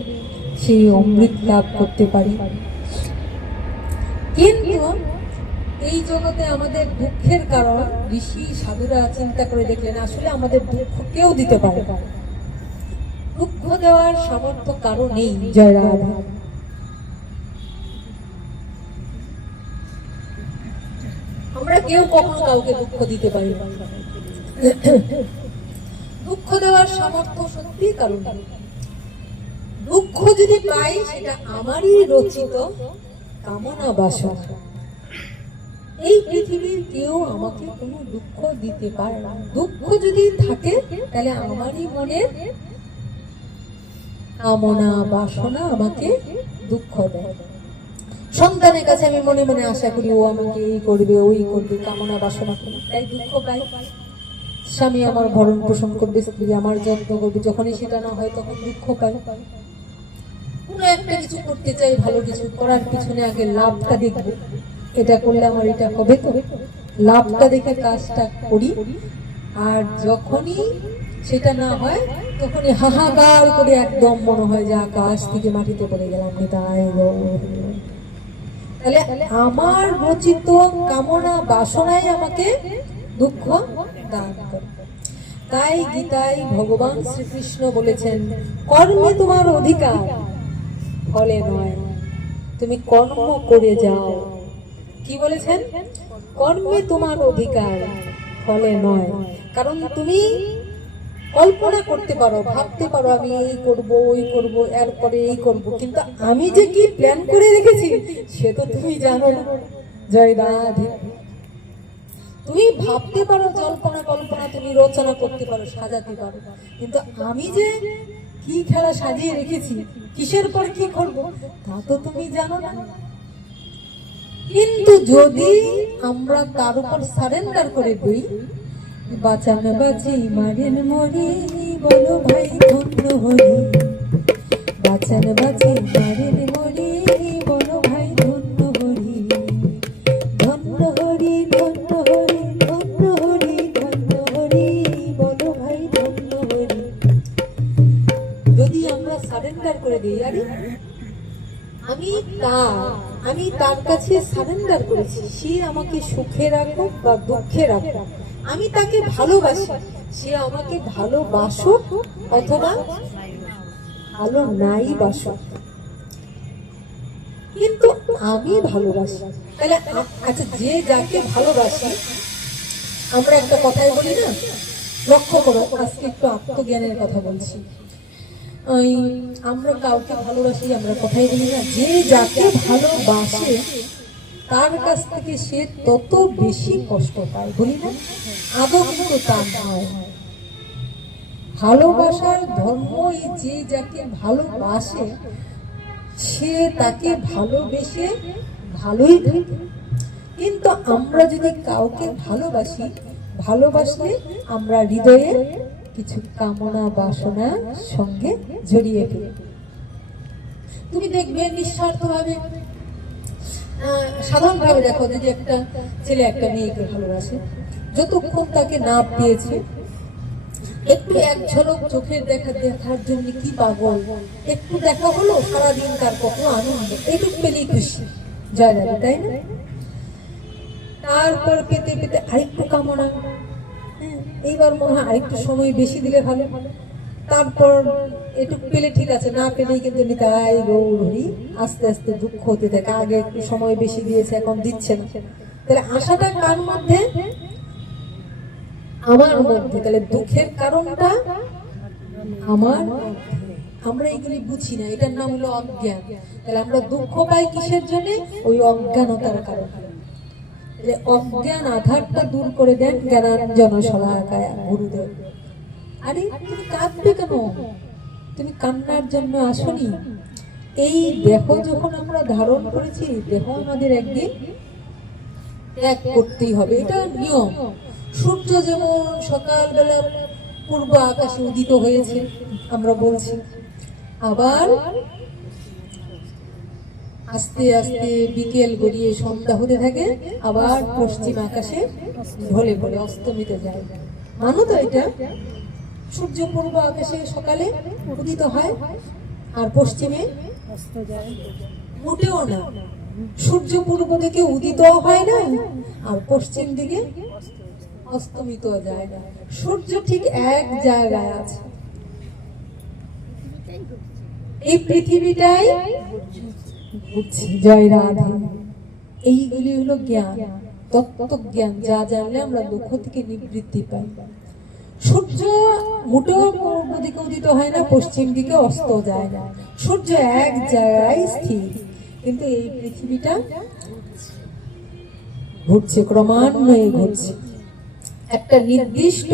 সেই অমৃত লাভ করতে পারি। কিন্তু এই জগতে আমাদের দুঃখের কারণ ঋষি সাধুরা চিন্তা করে দেখলেন, আসলে আমাদের দুঃখ কেউ দিতে পারে, দুঃখ দেওয়ার সামর্থ্য কারো নেই। জয় রাধা। আমরা কেউ কখনো কাউকে দুঃখ দিতে পারি না। দুঃখ দেওয়ার সামর্থ্য সত্যি কারণ, দুঃখ যদি পাই সেটা আমারই রচিত কামনা বাসনা। এই পৃথিবীর কেউ আমাকে কোনো দুঃখ দিতে পারে না। দুঃখ যদি থাকে তাহলে আমারই মনের কামনা বাসনা আমাকে দুঃখ দেয়। সন্তানের কাছে আমি মনে মনে আশা করি ও আমাকে এই করবে, ওই করবে, কামনা বাসনা করি, তাই দুঃখ পাই। স্বামী আমার ভরণ পোষণ করবে, স্ত্রী আমার যত্ন করবে, যখনই সেটা না হয় তখন দুঃখ পাই। কোনো একটা কিছু করতে চাই, ভালো কিছু করার পিছনে আগে লাভটা দেখবো, এটা করলে আমার এটা হবে তো, লাভটা দেখে কাজটা করি। আর যখনই সেটা না হয় তখনই হাহাকার করে একদম মনে হয় যে আকাশ থেকে মাটিতে পড়ে গেলাম। তাহলে আমার রচিত কামনা বাসনাই আমাকে দুঃখ দান করে। তাই গীতায় ভগবান শ্রীকৃষ্ণ বলেছেন, কর্মে তোমার অধিকার, ফলে নয়, তুমি কর্ম করে যাও। কি বলেছেন? কর্মে তোমার অধিকার, ফলে নয়। কারণ তুমি কল্পনা করতে পারো, ভাবতে পারো আমি এই করব, ওই করব, এরপরে এই করব, কিন্তু আমি যে কি প্ল্যান করে রেখেছি সে তো তুমি জানো না। জয় রাধে। তুমি ভাবতে পারো, জল্পনা কল্পনা তুমি রচনা করতে পারো, সাজাতে পারো, কিন্তু আমি যে কি খেলা সাজিয়ে রেখেছি, কিসের পর কি করব, তা তো তুমি জানো না। কিন্তু যদি আমরা তার উপর সারেন্ডার করে দিই, বাঁচান বাঁচি মারেন মরি, বলো ভাই ধন্য হরি, বাঁচান বাঁচি মারেন মরি, বলো ভাই ধন্য হরি, ধন্য হরি ধন্য হরি ধন্য হরি ধন্য হরি, বলো ভাই ধন্য হরি। যদি আমরা সারেন্ডার করে দিই, আরে আমি তার কাছে সারেন্ডার করেছি, সে আমাকে সুখে রাখুক বা দুঃখে রাখুক, আমি তাকে ভালোবাসি, সে আমাকে ভালোবাসুক অথবা ভালো নাই বাসুক। কিন্তু আমি ভালোবাসি। তাহলে আচ্ছা, যে যাকে ভালোবাসি, আমরা একটা কথাই বলি না, লক্ষ্য করো, আজকে একটু আত্মজ্ঞানের কথা বলছি। ওই আমরা কাউকে ভালোবাসি, আমরা কথাই বলি না, যে যাকে ভালোবাসে তার কাছ থেকে সে তত বেশি কষ্ট পায়, বলি না? আদৌ কিন্তু তা নয়। ভালোবাসার ধর্ম এই যে যাকে ভালোবাসে সে তাকে ভালোবেসে ভালোই থাকে। কিন্তু আমরা যদি কাউকে ভালোবাসলে আমরা হৃদয়ে কিছু কামনা বাসনা সঙ্গে জড়িয়ে ফেলি। তুমি দেখবে নিঃস্বার্থভাবে, সাধারণভাবে দেখো, যদি একটা ছেলে একটা মেয়েকে ভালোবাসে, যতক্ষণ তাকে না পেয়েছে, একটু এক ঝলক চোখের দেখার জন্য কি পাগল, একটু দেখা হলো, সারাদিন তার কত আনন্দ, এইটুকু পেলেই খুশি, জয় রাধে, তাই না? তারপর পেতে পেতে আরেকটু কামনা, এইবার মনে হয় আরেকটু সময় বেশি দিলে ভালো, তারপর এটুকু পেলে ঠিক আছে, না পেলেই কিন্তু নিতাই গৌর হরি, আস্তে আস্তে দুঃখ হতে থাকে, আগে একটু সময় বেশি দিয়েছে এখন দিচ্ছে না। তাহলে আশাটা কার মধ্যে? আমার মধ্যে। তাহলে দুঃখের কারণটা আমার মধ্যে। আমরা এগুলি বুঝি না, এটার নাম হলো অজ্ঞান। তাহলে আমরা দুঃখ পাই কিসের জন্য? ওই অজ্ঞানতার কারণে। অজ্ঞান আধারটা দূর করে দেন জ্ঞানাঞ্জন শলাকায় গুরুদেব। আরে তুমি কাঁদবে কেন? তুমি কান্নার জন্য আসনি। এই দেহ যখন আমরা ধারণ করেছি, দেহ আমাদের একদিন ত্যাগ করতেই হবে, এটা নিয়ম। সূর্য যেমন সকালবেলা পূর্ব আকাশে উদিত হয়েছে আমরা বলছি, আবার আস্তে আস্তে বিকেল গড়িয়ে সন্ধ্যা হতে থাকে, আবার পশ্চিম আকাশে ঢলে পড়ে অস্তমিত যায়। মানো তো এটা? সূর্য পূর্ব আকাশে সকালে উদিত হয় আর পশ্চিমে অস্ত যায়। মোটেও না, সূর্য পূর্ব দিকে উদিত হয় না আর পশ্চিম দিকে অস্তমিত যায় না, সূর্য ঠিক এক জায়গায় আছে। এই পৃথিবীটাই জয় রাধে। এইগুলি হলো জ্ঞান, তত্ত্ব জ্ঞান, যা জানলে আমরা দুঃখ থেকে নিবৃত্তি পাই। সূর্য মোটেও পূর্ব দিকে উদিত হয় না, পশ্চিম দিকে অস্ত যায় না, সূর্য এক জায়গায় স্থির। কিন্তু এই পৃথিবীটা ঘুরছে, ক্রমান্বয়ে ঘুরছে একটা নির্দিষ্ট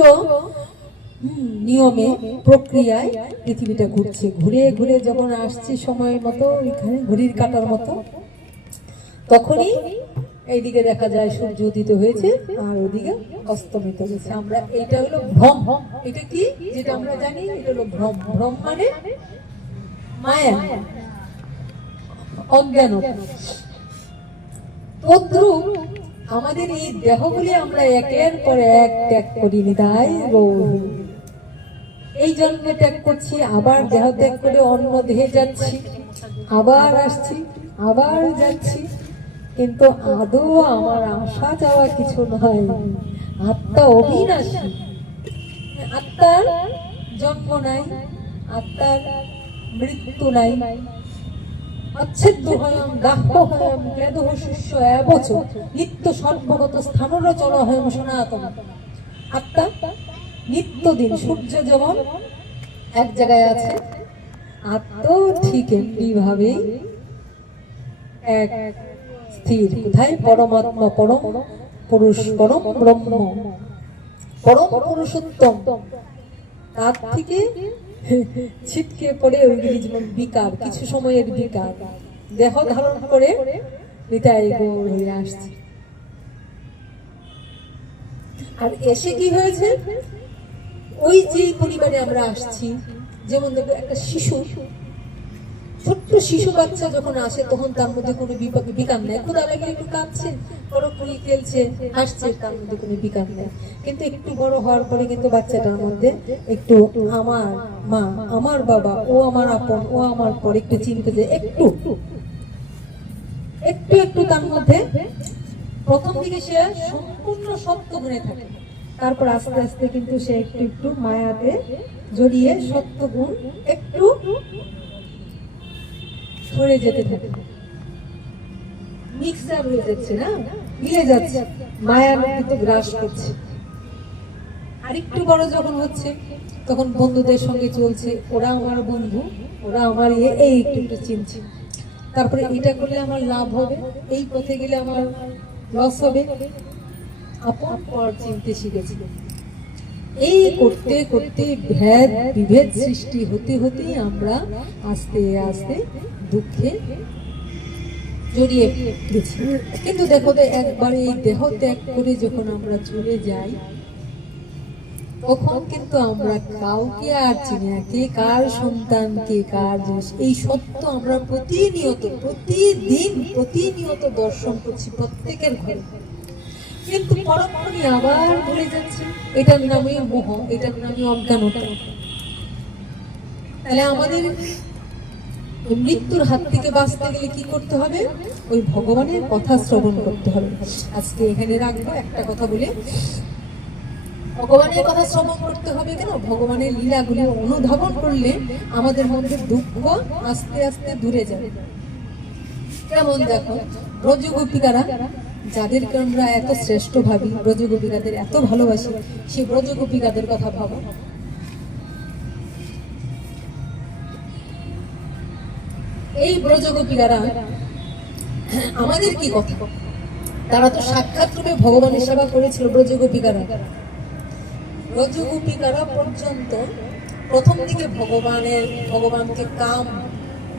নিয়মে, প্রক্রিয়ায় পৃথিবীটা ঘুরছে। ঘুরে ঘুরে যখন আসছে সময় মতো, ওইখানে ঘড়ির কাঁটার মতো, তখনই এইদিকে দেখা যায় সূর্য উদিত হয়েছে আর ওদিকে অস্তমিত হয়েছে। আমরা এটা হলো ভ্রম। এটা কি যেটা আমরা জানি, এটা হলো ভ্রম। ভ্রম মানে মায়া, অজ্ঞান। তদ্রূপ আমাদের এই দেহগুলি আমরা একের পর এক ত্যাগ করি, নিতাই গৌর। এই জন্মে ত্যাগ করছি, আবার দেহ ত্যাগ করে অন্য দেহে যাচ্ছি, আবার আসছি, আবার যাচ্ছি। কিন্তু আদৌ আমার আসা যাওয়া কিছু নয়। আত্মা অবিনাশী, আত্মার জন্ম নাই, আত্মার মৃত্যু নাই। অচ্ছেদ্য হয়ম দাহ্য হয়ম ক্লেদহ শিষ্য এবচ নিত্য সর্বগত স্থানর চল হয়ম সনাতন। আত্মা নিত্যদিন, সূর্য যেমন এক জায়গায় আছে, আত্মা ঠিক এমনি ভাবে এক স্থির। কোথায়? পরমাত্মা, পরম পুরুষ, পরম ব্রহ্ম, পরম পুরুষোত্তম। তার থেকে ছিটকে পড়ে ওইগুলি যেমন বিকার, কিছু সময়ের বিকার, দেহ ধারণ করে নিতাই গৌর হয়ে আসছে। আর এসে কি হয়েছে? ওই যে পরিবারে আমরা আসছি, যেমন দেখো একটা শিশু, ছোট্ট শিশু বাচ্চা যখন আসে তখন তার মধ্যে কোনো বিকার নেই, ক্ষুধা লাগে একটু কাঁদছে, করকরি খেলছে, হাসছে, তার মধ্যে কোনো বিকার নেই। কিন্তু একটু বড় হওয়ার পরে কিন্তু বাচ্চাটার মধ্যে একটু আমার মা, আমার বাবা, ও আমার আপন, ও আমার পর একটু চিনতে যায়, একটু একটু একটু তার মধ্যে। প্রথম দিকে সে সম্পূর্ণ সত্য গুণে থাকে, তারপর আস্তে আস্তে কিন্তু সে একটু একটু মায়াতে জড়িয়ে সত্য গুণ একটু সরে যেতে থাকে। মিক্সার হয়ে যাচ্ছে না, মিলে যাচ্ছে, মায়ার কিন্তু গ্রাস করছে। আরেকটু বড় যখন হচ্ছে তখন বন্ধুদের সঙ্গে চলছে, ওরা আমার বন্ধু, ওরা আমার এই একটু একটু চিনছে, তারপরে এটা করলে আমার লাভ হবে, এই পথে গেলে আমার লস হবে, আপন পর চিনতে শিখেছি। এই করতে করতে ভেদ বিভেদ সৃষ্টি হতে হতে আমরা আস্তে আস্তে দুঃখে জড়িয়ে গেছি। কিন্তু দেখো তো, একবার এই দেহ ত্যাগ করে যখন আমরা চলে যাই, তখন কিন্তু আমরা কাউকে আর চিনি না, কে কার সন্তান, কে কার জিনিস, এই সত্য আমরা প্রতিনিয়ত প্রতিনিয়ত দর্শন করছি প্রত্যেকের ঘরে। কিন্তু পরক্ষণে আবার ভুলে যাচ্ছি, এটার নামে মোহ, এটার নামে অজ্ঞানতা। তাহলে আমাদের মৃত্যুর হাত থেকে বাঁচতে গেলে কি করতে হবে? ওই ভগবানের কথা শ্রবণ করতে হবে। আজকে এখানে রাখবো একটা কথা বলে, ভগবানের কথা শ্রবণ করতে হবে কেন? ভগবানের লীলাগুলি অনুধাবন করলে আমাদের মধ্যে দুঃখ আস্তে আস্তে দূরে যাবে। যেমন দেখো, ব্রজগোপিকারা, যাদেরকে আমরা এত শ্রেষ্ঠ ভাবি, ব্রজগোপিকাদের এত ভালোবাসি, সেই ব্রজগোপিকাদের কথা ভাবো। এই ব্রজগোপিকারা আমাদের কি কথা, তারা তো সাক্ষাৎ রূপে ভগবানের সেবা করেছিল। ব্রজগোপিকারা পর্যন্ত প্রথম দিকে ভগবানকে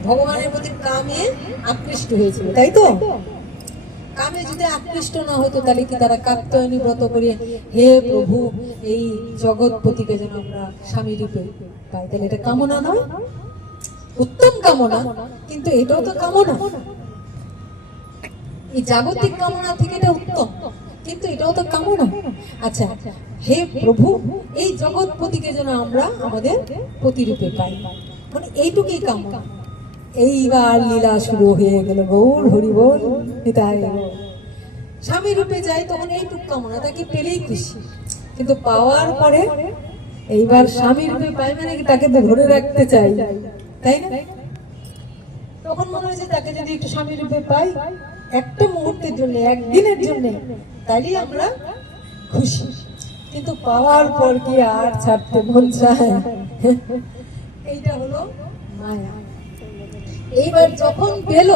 ভগবানের প্রতি কামে আকৃষ্ট হয়েছিল, তাই তো? কামে যদি আকৃষ্ট না হতো তাহলে কি তারা কাত্যায়নী ব্রত করে, হে প্রভু এই জগৎপতিকে যেন আমরা স্বামী রূপে পাই, তাহলে এটা কামনা নয়? উত্তম কামনা, কিন্তু এটাও তো কামনা। এই জাগতিক কামনা থেকে এটা উত্তম, কিন্তু এটাও তো কামনা। আচ্ছা, হে প্রভু এই জগৎপতিকে যেন আমরা আমাদের প্রতিরূপে পাই, মানে এইটুকুই কামনা। এইবার লীলা শুরু হয়ে গেল, গৌর হরি বল, স্বামী রূপে যাই তখন এইটুক কামনা, তাকে পেলেই খুশি। কিন্তু পাওয়ার পরে এইবার স্বামী রূপে পাই মানে তাকে তো ধরে রাখতে চাই, তাই না? তখন মনে হয়েছে তাকে যদি একটু স্বামী রূপে পাই, একটা মুহূর্তের জন্য, একদিনের জন্য, তাইলে আমরা খুশি। কিন্তু পাওয়ার পর কি আর ছাড়তে মন চায়? এইটা হলো মায়া। এইবার যখন পেল,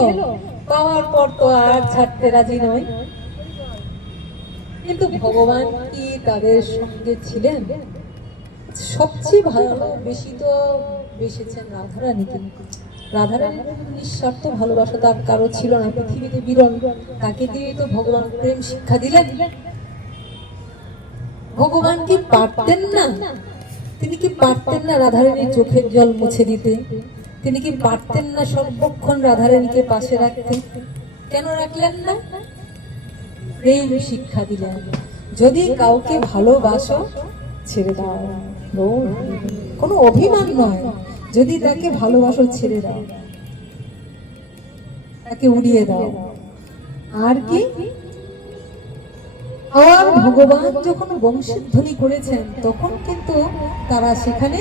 পাওয়ার পর তো আর ছাড়তে রাজি নয়। কিন্তু ভগবান কি তাদের সঙ্গে ছিলেন? সবচেয়ে বেশি তো বেসেছেন রাধারানীকে। রাধারানীর নিঃস্বার্থ ভালোবাসা তার কারো ছিল না, পৃথিবীতে বিরল। তাকে দিয়ে তো ভগবান প্রেম শিক্ষা দিলেন। ভগবান কি পারতেন না? তিনি কি পারতেন না রাধারানীর চোখের জল মুছে দিতে? তিনি কি পারতেন না সর্বক্ষণ রাধারানীকে পাশে রাখতে? কেন রাখলেন না? প্রেম শিক্ষা দিলেন, যদি কাউকে ভালোবাসো ছেড়ে দাও। কোনো অভিমান নয়, যদি তাকে ভালোবাসো ছেড়ে দাও, তাকে উড়িয়ে দাও। আর কি? আর ভগবান যখন বংশধ্বনি করেছেন, তখন কিন্তু তারা সেখানে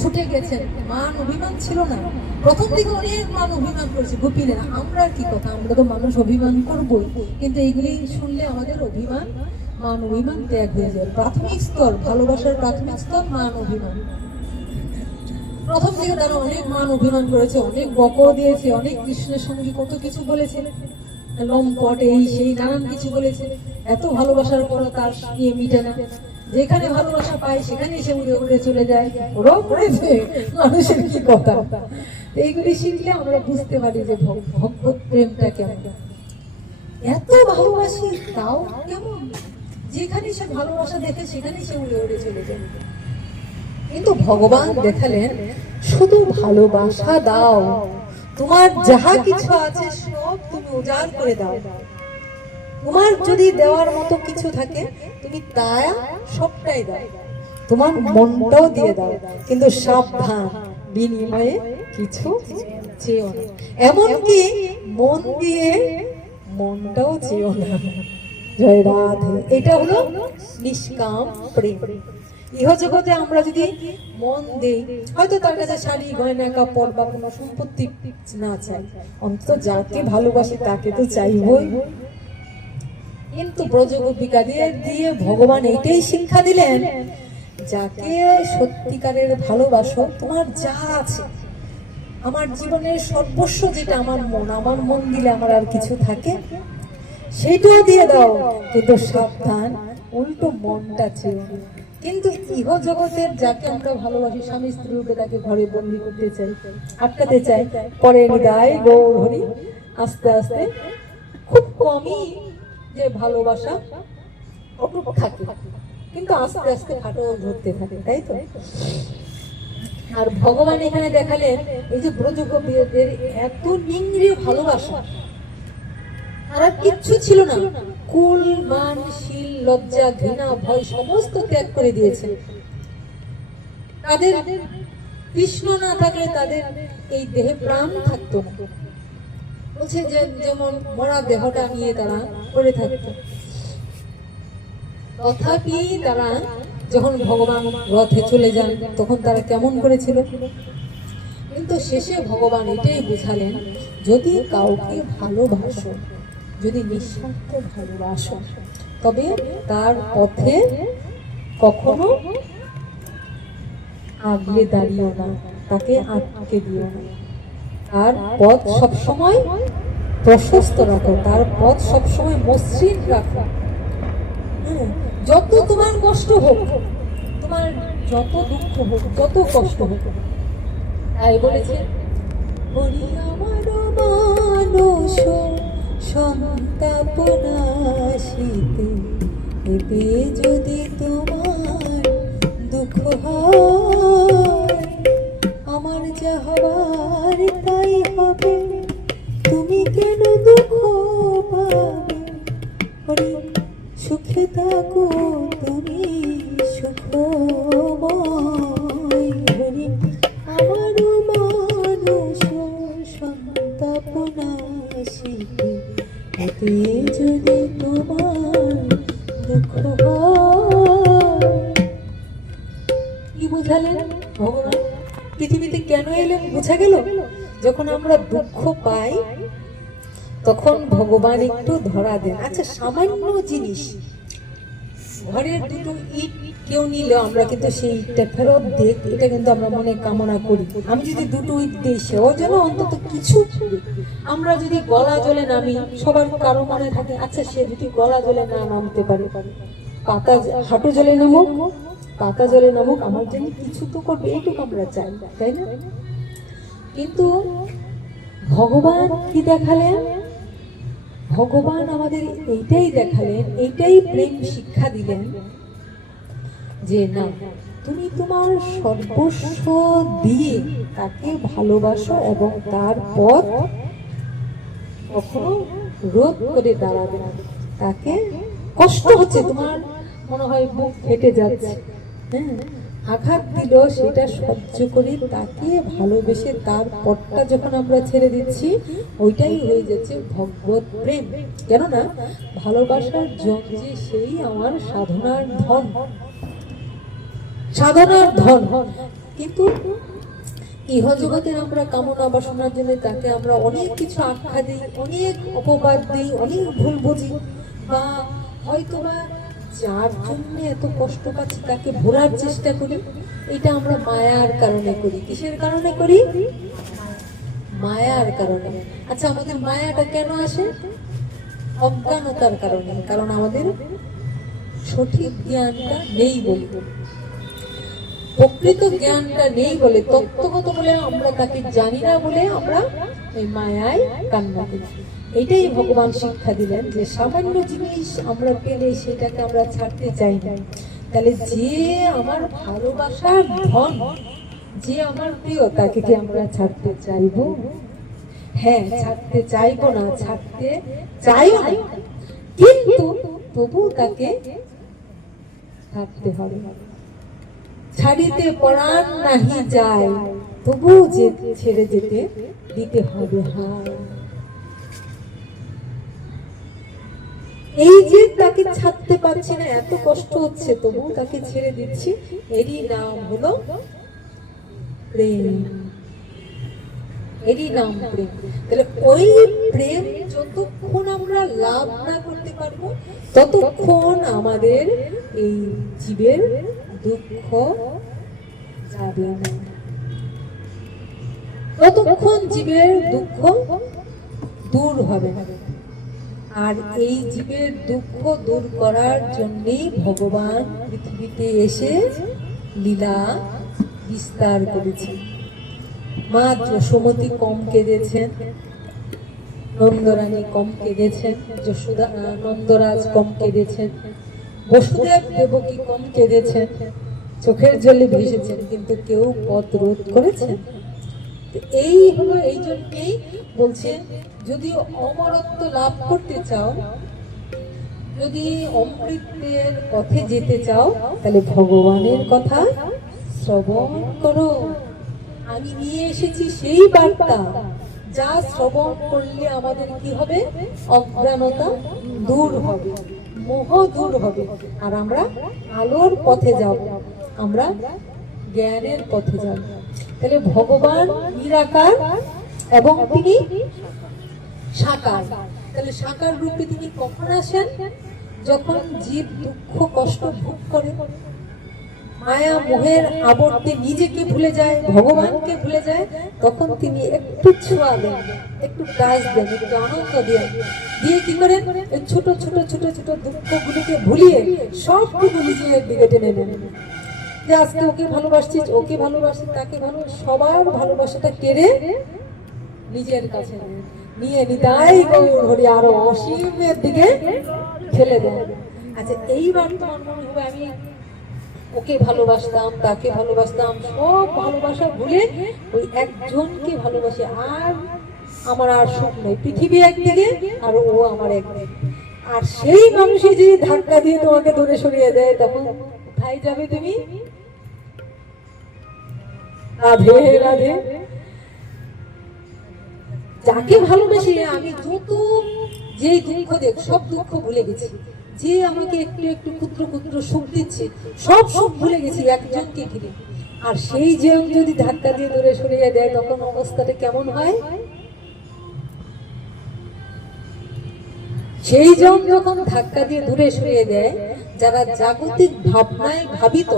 ছুটে গেছেন। মান অভিমান ছিল না। প্রথম দিকে অনেক মান অভিমান করেছে গোপীরা। আমরা কি কথা, আমরা তো মানুষ, অভিমান করবই, কিন্তু এইগুলি শুনলে আমাদের অভিমান, মান অভিমান ত্যাগ হয়ে যায়। প্রাথমিক স্তর, ভালোবাসার প্রাথমিক স্তর মান অভিমান। প্রথম দিকে তারা অনেক মান অভিমান করেছে, অনেক বকর দিয়েছে, অনেক কৃষ্ণের সঙ্গে কত কিছু বলেছে, লম্পট এই সেই নানান কিছু বলেছে। এত ভালোবাসার পর তার নিয়ে মিটে না। যেখানে ভালোবাসা পায় সেখানে এসে উড়ে উড়ে চলে যায়। ওরাও করেছে, মানুষের কি কথা। এইগুলি শিখলে আমরা বুঝতে পারি যে ভগবত প্রেমটা কেমন। এত ভালোবাসি তাও কেমন? যেখানে সে ভালোবাসা দেখে সেখানে সে উড়ে উড়ে চলে যায়। কিন্তু ভগবান দেখালেন, শুধু ভালোবাসা দাও, তোমার যাহা কিছু আছে সব তুমি উজাড় করে দাও। তোমার যদি দেওয়ার মতো কিছু থাকে তুমি তা সবটাই দাও, তোমার মনটাও দিয়ে দাও, কিন্তু সাবধান, বিনিময়ে কিছু চেয়েও না। এমনকি মন দিয়ে মনটাও চেয়েও না। জয় রাধে। এটা হলো নিষ্কাম প্রেম। ইহজগতে আমরা যদি মন দেই, হয়তো তার কাছে শাড়ি গয়না কাপড় বা কোনো সম্পত্তি না চাই, অন্তত যাকে ভালোবাসি তাকে তো চাইবই। কিন্তু ব্রজগোপিকাদের দিয়ে ভগবান এইটাই শিক্ষা দিলেন, যাকে সত্যিকারের ভালোবাসো, তোমার যা আছে, আমার জীবনের সর্বস্ব যেটা আমার মন দিলে আমার আর কিছু থাকে সেটাও দিয়ে দাও, কিন্তু সাবধান, উল্টো মনটা চেয়ে। কিন্তু ইহ জগতের যাকে আমরা ভালোবাসি, স্বামী স্ত্রী রূপে তাকে ঘরে বন্দি করতে চাই, আটকাতে চাই, পরে নিদায় গৌর হরি, আস্তে আস্তে খুব কমই যে ভালোবাসা অটুট থাকে, কিন্তু আস্তে আস্তে ফাটল ধরতে থাকে, তাই তো? আর ভগবান এখানে দেখালেন এই যে ব্রজগোপীদের এত নিংড়ে ভালোবাসা, আর কিচ্ছু ছিল না, কুল মান শীল লজ্জা ঘৃণা ভয় সমস্ত ত্যাগ করে দিয়েছেন। তাদের কৃষ্ণ না থাকলে তাদের এই দেহে প্রাণ থাকতো না, বলছে যে যেমন মরা দেহটা নিয়ে তারা পড়ে থাকতো। তথাপি তারা যখন ভগবান রথে চলে যান তখন তারা কেমন করেছিল, কিন্তু শেষে ভগবান এটাই বুঝালেন, যদি কাউকে ভালোবাসো, যদি নিঃস্বার্থ ভালোবাসো, তবে তার পথে কখনো আগলে দাঁড়িও না, তাকে আটকে দিও না, তার পথ সবসময় প্রশস্ত রাখো, তার পথ সবসময় মসৃণ রাখো। যত তোমার কষ্ট হোক, তোমার যত দুঃখ হোক, যত কষ্ট হোক, তাই বলেছে, হরি আমার মানস সন্তাপনাশিতে, এতে যদি তোমার দুঃখ হয়, আমার যা হবার তাই হবে, তুমি কেন দুঃখ পাবে, হরি সুখে থাকো তুমি সুখময়, হরি আমার মানুষ সন্তাপনাশিতে, এতে যদি তোমার দুঃখ হয়। কি বুঝালেন ভগবান? পৃথিবীতে কেন এলেন বোঝা গেল। যখন আমরা দুঃখ পাই তখন ভগবান একটু ধরা দেন। আচ্ছা, সামান্য জিনিস, ঘরের দুটো ইট কেউ নিলে আমরা কিন্তু সেই ইটটা ফেরত দিই, এটা কিন্তু আমরা মনে কামনা করি। আমি যদি দুটো ইট দিই, সেও যেন অন্তত কিছু। আমরা যদি গলা জলে নামি, সবার কারো মনে থাকে, আচ্ছা সে যদি গলা জলে না নামতে পারে, পাতা হাঁটু জলে নামুক, পাতা জলে নামুক, আমার জন্য কিছু তো করবে, এইটুকু আমরা চাই, তাই না? কিন্তু ভগবান কি দেখালেন? ভগবান আমাদের এইটাই দেখালেন, এইটাই প্রেম শিক্ষা দিলেন, যে না, তুমি তোমার সর্বস্ব দিয়ে তাকে ভালোবাসো এবং তার পথ কখনো রোধ করে দাঁড়াবে না। তাকে কষ্ট হচ্ছে, তোমার মনে হয় বুক ফেটে যাচ্ছে, হ্যাঁ, আঘাত দিল, সেটা সহ্য করে তাকে ভালোবেসে তার পথটা যখন আমরা ছেড়ে দিচ্ছি, ওইটাই হয়ে যাচ্ছে ভগবত প্রেম। কেননা ভালোবাসার জন যে সেই আমার সাধনার ধন, সাধনার ধন। কিন্তু ইহজগতের আমরা কামনা বাসনার জন্য তাকে আমরা অনেক কিছু আখ্যা দিই, অনেক অপবাদ দিই, অনেক ভুল বুঝি, বা হয়তোবা যার জন্য এত কষ্ট পাচ্ছি তাকে ভোলার চেষ্টা করি। এটা আমরা মায়ার কারণে করি। কিসের কারণে করি? মায়ার কারণে। আচ্ছা, আমাদের মায়াটা কেন আসে? অজ্ঞানতার কারণে, কারণ আমাদের সঠিক জ্ঞানটা নেই বলে, প্রকৃত জ্ঞানটা নেই বলে, তত্ত্বগত বলে আমরা তাকে জানি না বলে আমরা এই মায়ায় কান্না করি। এটাই ভগবান শিক্ষা দিলেন, যে সামান্য জিনিস আমরা পেলে সেটাকে আমরা ছাড়তে চাই না। তাহলে যে আমার ভালোবাসার ধন, যে আমার প্রিয়, তাকে কি আমরা ছাড়তে চাইবো? হ্যাঁ, ছাড়তে চাইবো না, ছাড়তে চাইও না, কিন্তু তবু তাকে থাকতে হবে। ছাড়িতে পরাণ নাহি যায়, তবু যে ছেড়ে যেতে দিতে হবে। হায়, এই যে তাকে ছাড়তে পারছি না, এত কষ্ট হচ্ছে, তবু তাকে ছেড়ে দিচ্ছি, এরই নাম হলো প্রেম। এরই নাম প্রেম। তাহলে ওই প্রেম যতক্ষণ আমরা লাভ না করতে পারবো, ততক্ষণ আমাদের এই জীবের দুঃখ যাবে না, ততক্ষণ জীবের দুঃখ দূর হবে না। আর এই জীবের দুঃখ দূর করার জন্যই ভগবান পৃথিবীতে এসে লীলা বিস্তার করেছেন। মা যশোমতী কম কেঁদেছেন, নন্দরানী কম কেঁদেছেন, যশোদা নন্দরাজ কম কেঁদেছেন, বসুদেব দেবকী কম কেঁদেছেন, চোখের জলে ভেসেছেন, কিন্তু কেউ পথ রোধ করেছেন? এই হলো, এই জন্যই বলছে, যদি অমরত্ব লাভ করতে চাও, যদি অমৃতের পথে যেতে চাও, তাহলে ভগবানের কথা শ্রবণ করো। আমি নিয়ে এসেছি সেই বার্তা, যা শ্রবণ করলে আমাদের কি হবে? অজ্ঞানতা দূর হবে, মোহ দূর হবে, আর আমরা আলোর পথে যাব, আমরা জ্ঞানের পথে যাব। তাহলে ভগবান নিরাকার এবং তিনি সাকার। তাহলে সাকার রূপে তিনি কখন আসেন? যখন জীব দুঃখ কষ্ট ভোগ করে, মায়া মোহের আবর্তে নিজেকে ভুলে যায়, ভগবানকে ভুলে যায়, তখন তিনি একটু ছোঁয়া দেন, একটু টাচ দেন, একটু আনন্দ দেন, দিয়ে কি করেন? ছোট ছোট ছোট ছোট দুঃখগুলিকে ভুলিয়ে সবটুকু নিজের দিকে টেনে নেন। যে আজকে ওকে ভালোবাসছিস, ওকে ভালোবাসি, তাকে ভালো, সবার ভালোবাসাটা কেড়ে নিজের কাছে নিয়ে নিতাই গৌর হরি আরো অসীমের দিকে ফেলে দেন। আচ্ছা, এইবার তোমার মনে হবে আমি ওকে ভালোবাসতাম, তাকে ভালোবাসতাম, সব ভালোবাসা ভুলে ওই একজনকে ভালোবাসি, আর আমার আর সুখ নেই, পৃথিবী একদিকে আর ও আমার একদিকে। আর সেই মানুষই যদি ধাক্কা দিয়ে তোমাকে দূরে সরিয়ে দেয়, তখন কোথায় যাবে তুমি? রাধে রাধে। যাকে ভালোবাসি আমি, যত যে দুঃখ দেখ, সব দুঃখ ভুলে গেছি, যে আমাকে একটু একটু ক্ষুদ্র ক্ষুদ্র সুখ দিচ্ছে, সব সুখ ভুলে গেছি একজনকে ঘিরে। আর সেই যে যদি ধাক্কা দিয়ে দূরে সরিয়ে দেয়, তখন অবস্থাটা কেমন হয়? সেই জন যখন ধাক্কা দিয়ে দূরে সরিয়ে দেয়, যারা জাগতিক ভাবনায় ভাবিত,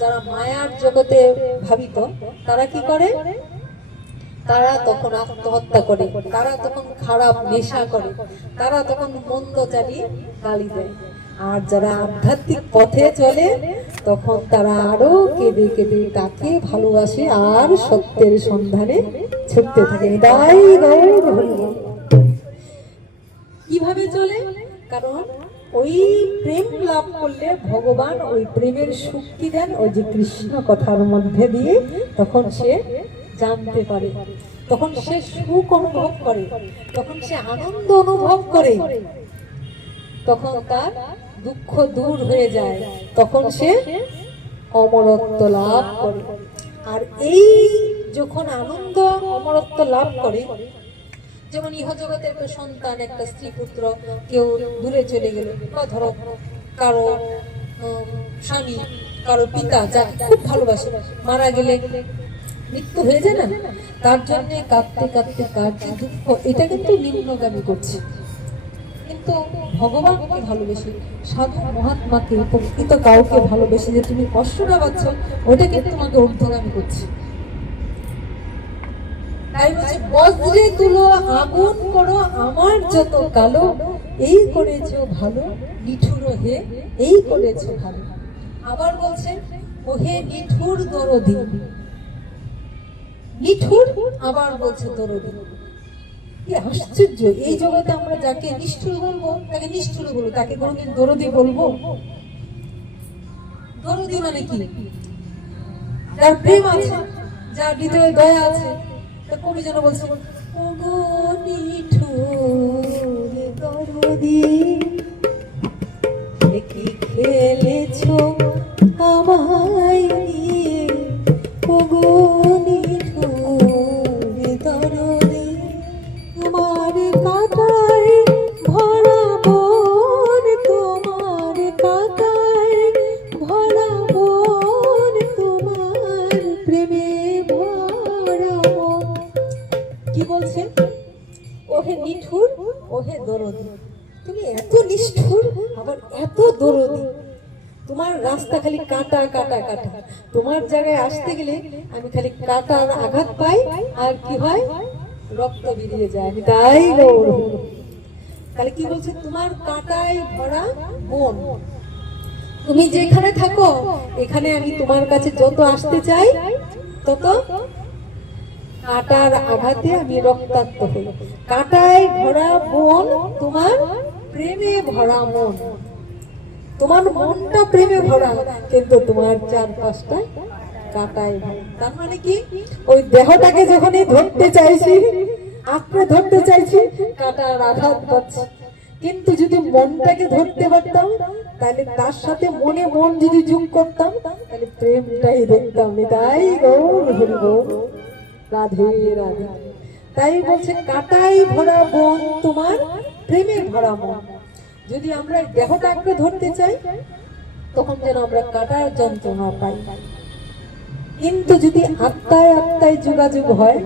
যারা মায়ার জগতে ভাবিত, তারা কি করে? তারা তখন আত্মহত্যা করে, তারা তখন খারাপ নেশা করে, তারা তখন মন্দ চালিয়ে গালি দেয়। আর যারা আধ্যাত্মিক পথে চলে, তখন তারা আরো কেঁদে কেঁদে তাকে ভালোবাসে আর সত্যের সন্ধানে ছুটতে থাকে। তাই কিভাবে চলে? কারণ ওই প্রেম লাভ করলে ভগবান ওই প্রেমের শক্তি দেন, ওই যে কৃষ্ণ কথার মধ্যে দিয়ে, তখন সে জানতে পারে, তখন সে সুখ অনুভব করে, তখন সে আনন্দ অনুভব করে, তখন তার দুঃখ দূর হয়ে যায়, তখন সে অমরত্ব লাভ করে। আর এই যখন আনন্দ অমরত্ব লাভ করে, যেমন ইহজগতে একটা সন্তান, একটা স্ত্রী পুত্র কেউ দূরে চলে গেল, বা ধরো কারো স্বামী, কারো পিতা যাকে খুব ভালোবাসে মারা গেলে মৃত্যু হয়ে যায় না, তার জন্য কাঁদতে কাঁদতে কার যে দুঃখ, এটা কিন্তু নিম্নগামী করছে। কিন্তু ভগবানকে ভালোবেসে, সাধু মহাত্মাকে, প্রকৃত কাউকে ভালোবেসে যে তুমি কষ্টটা পাচ্ছ, ওটা কিন্তু তোমাকে ঊর্ধ্বগামী করছে। তাই বলছে, বজ্রে তুলো আগুন করো আমার যত কালো, এই করেছো ভালো নিঠুর হে, এই করেছো ভালো। আবার বলছে, ওহে নিঠুর দরদি, নিঠুর আবার বলছে দরদি। কি আশ্চর্য! এই জগতে আমরা যাকে নিষ্ঠুর বলবো তাকে নিষ্ঠুর বলবো, তাকে কোনোদিন দরদি বলবো? দরদি মানে কি? যার প্রেম আছে, যার হৃদয়ে দয়া আছে। কবি যেন বলছে, ওগো নিঠুর দরদি, কি খেলেছো আমায় নিয়ে, ওগো নিঠুর দরদি, আমার কাটায় ভরা বন এত দরদি, তোমার রাস্তা খালি কাটা কাটা কাটা, তোমার জায়গায় আসতে গেলে আমি খালি কাটার আঘাত পাই আর কি হয়, রক্ত বেরিয়ে যায়। আমি তাই গৌর, তাহলে কি বলছে, তোমার কাটায় ভরা মন, তুমি যেখানে থাকো এখানে আমি তোমার কাছে যত আসতে চাই তত কাটার আঘাতে আমি রক্তাক্ত হই। কাটায় ভরা মন, তোমার প্রেমে ভরা মন, তোমার মনটা প্রেমে ভরা কিন্তু তোমার চারপাশটা কাটায় ভরা। তার মানে কি, ওই দেহটাকে যখনই ধরতে চাইছি, আঁকড়ে ধরতে চাইছি, কাটার আঘাত পাচ্ছি। কিন্তু যদি মনটাকে ধরতে পারতাম, তাহলে তার সাথে মনে মন যদি যোগ করতাম, তাহলে প্রেমটাই দেখতাম। তাই গৌর হরি গৌর, রাধে রাধে। তাই বলছে কাটাই ভরা মন, তোমার প্রেমে ভরা মন। যদি আমরা এই দেহটাকে ধরতে চাই তখন যেন আমরা কাটার যন্ত্রণা পাই, কিন্তু যদি আত্মায় আত্মায় যোগাযোগ হয়,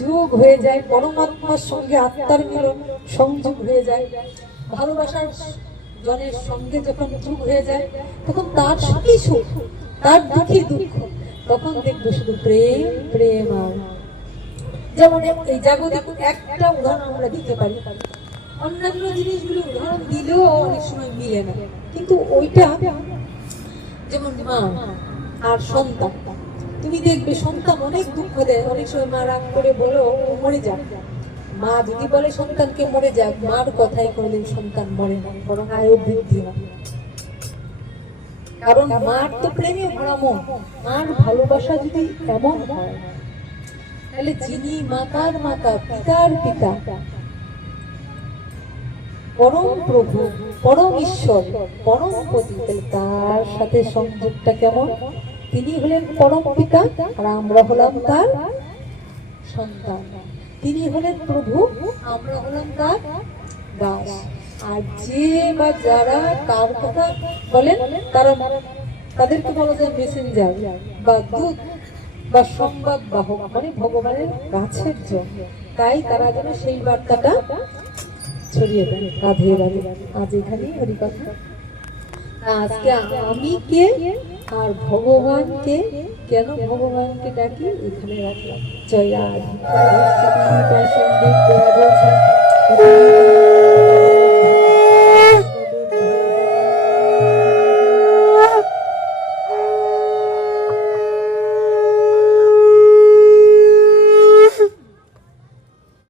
যোগ হয়ে যায়, পরমাত্মার সঙ্গে আত্মার মিলন সংযোগ হয়ে যায়, ভালোবাসার জনের সঙ্গে যখন যোগ হয়ে যায়, তখন তার সুখী সুখ, তার দুঃখী দুঃখ, তখন দেখবো শুধু প্রেম প্রেম। আর যেমন এই জাগতিক একটা উদাহরণ আমরা দিতে পারি, অন্যান্য জিনিসগুলো উদাহরণ দিলেও অনেক সময় মিলে না, কিন্তু ওইটা যেমন মা আর সন্তান, তুমি দেখবে সন্তান অনেক দুঃখ দেয়, অনেক সময় মা রাগ করে বলো মরে যাক, মা যদি বলে সন্তানকে মরে যাক, মার কথাই কোনোদিন সন্তান মরে না, বরং আয়ু বৃদ্ধি হয়। কারণ মার তো প্রেমে ভরা মন, মার ভালোবাসা যদি এমন হয়, তাহলে যিনি মাতার মাতা, পিতার পিতা, পরম প্রভু, পরম ঈশ্বর, পরম পতি, তার সাথে সংযোগটা কেমন? তিনি হলেন পরম পিতা আর আমরা হলাম তার সন্তান। তিনি হলেন প্রভু, আমরা হলাম তার দাস। আর যে বা যারা তার কথা বলেন, তারা তাদেরকে বলা যায় মেসেঞ্জার বা দূত বা সংবাদ বাহক, মানে ভগবানের কাছের জন। তাই তারা যেন সেই বার্তাটা ছড়িয়ে দেয়। রাধে রাধে। আজ এখানেই হরিকথা। আজকে আমি কে আর ভগবানকে, কেন ভগবানকে ডাকি, এখানে রাখলাম। জয় রাধে।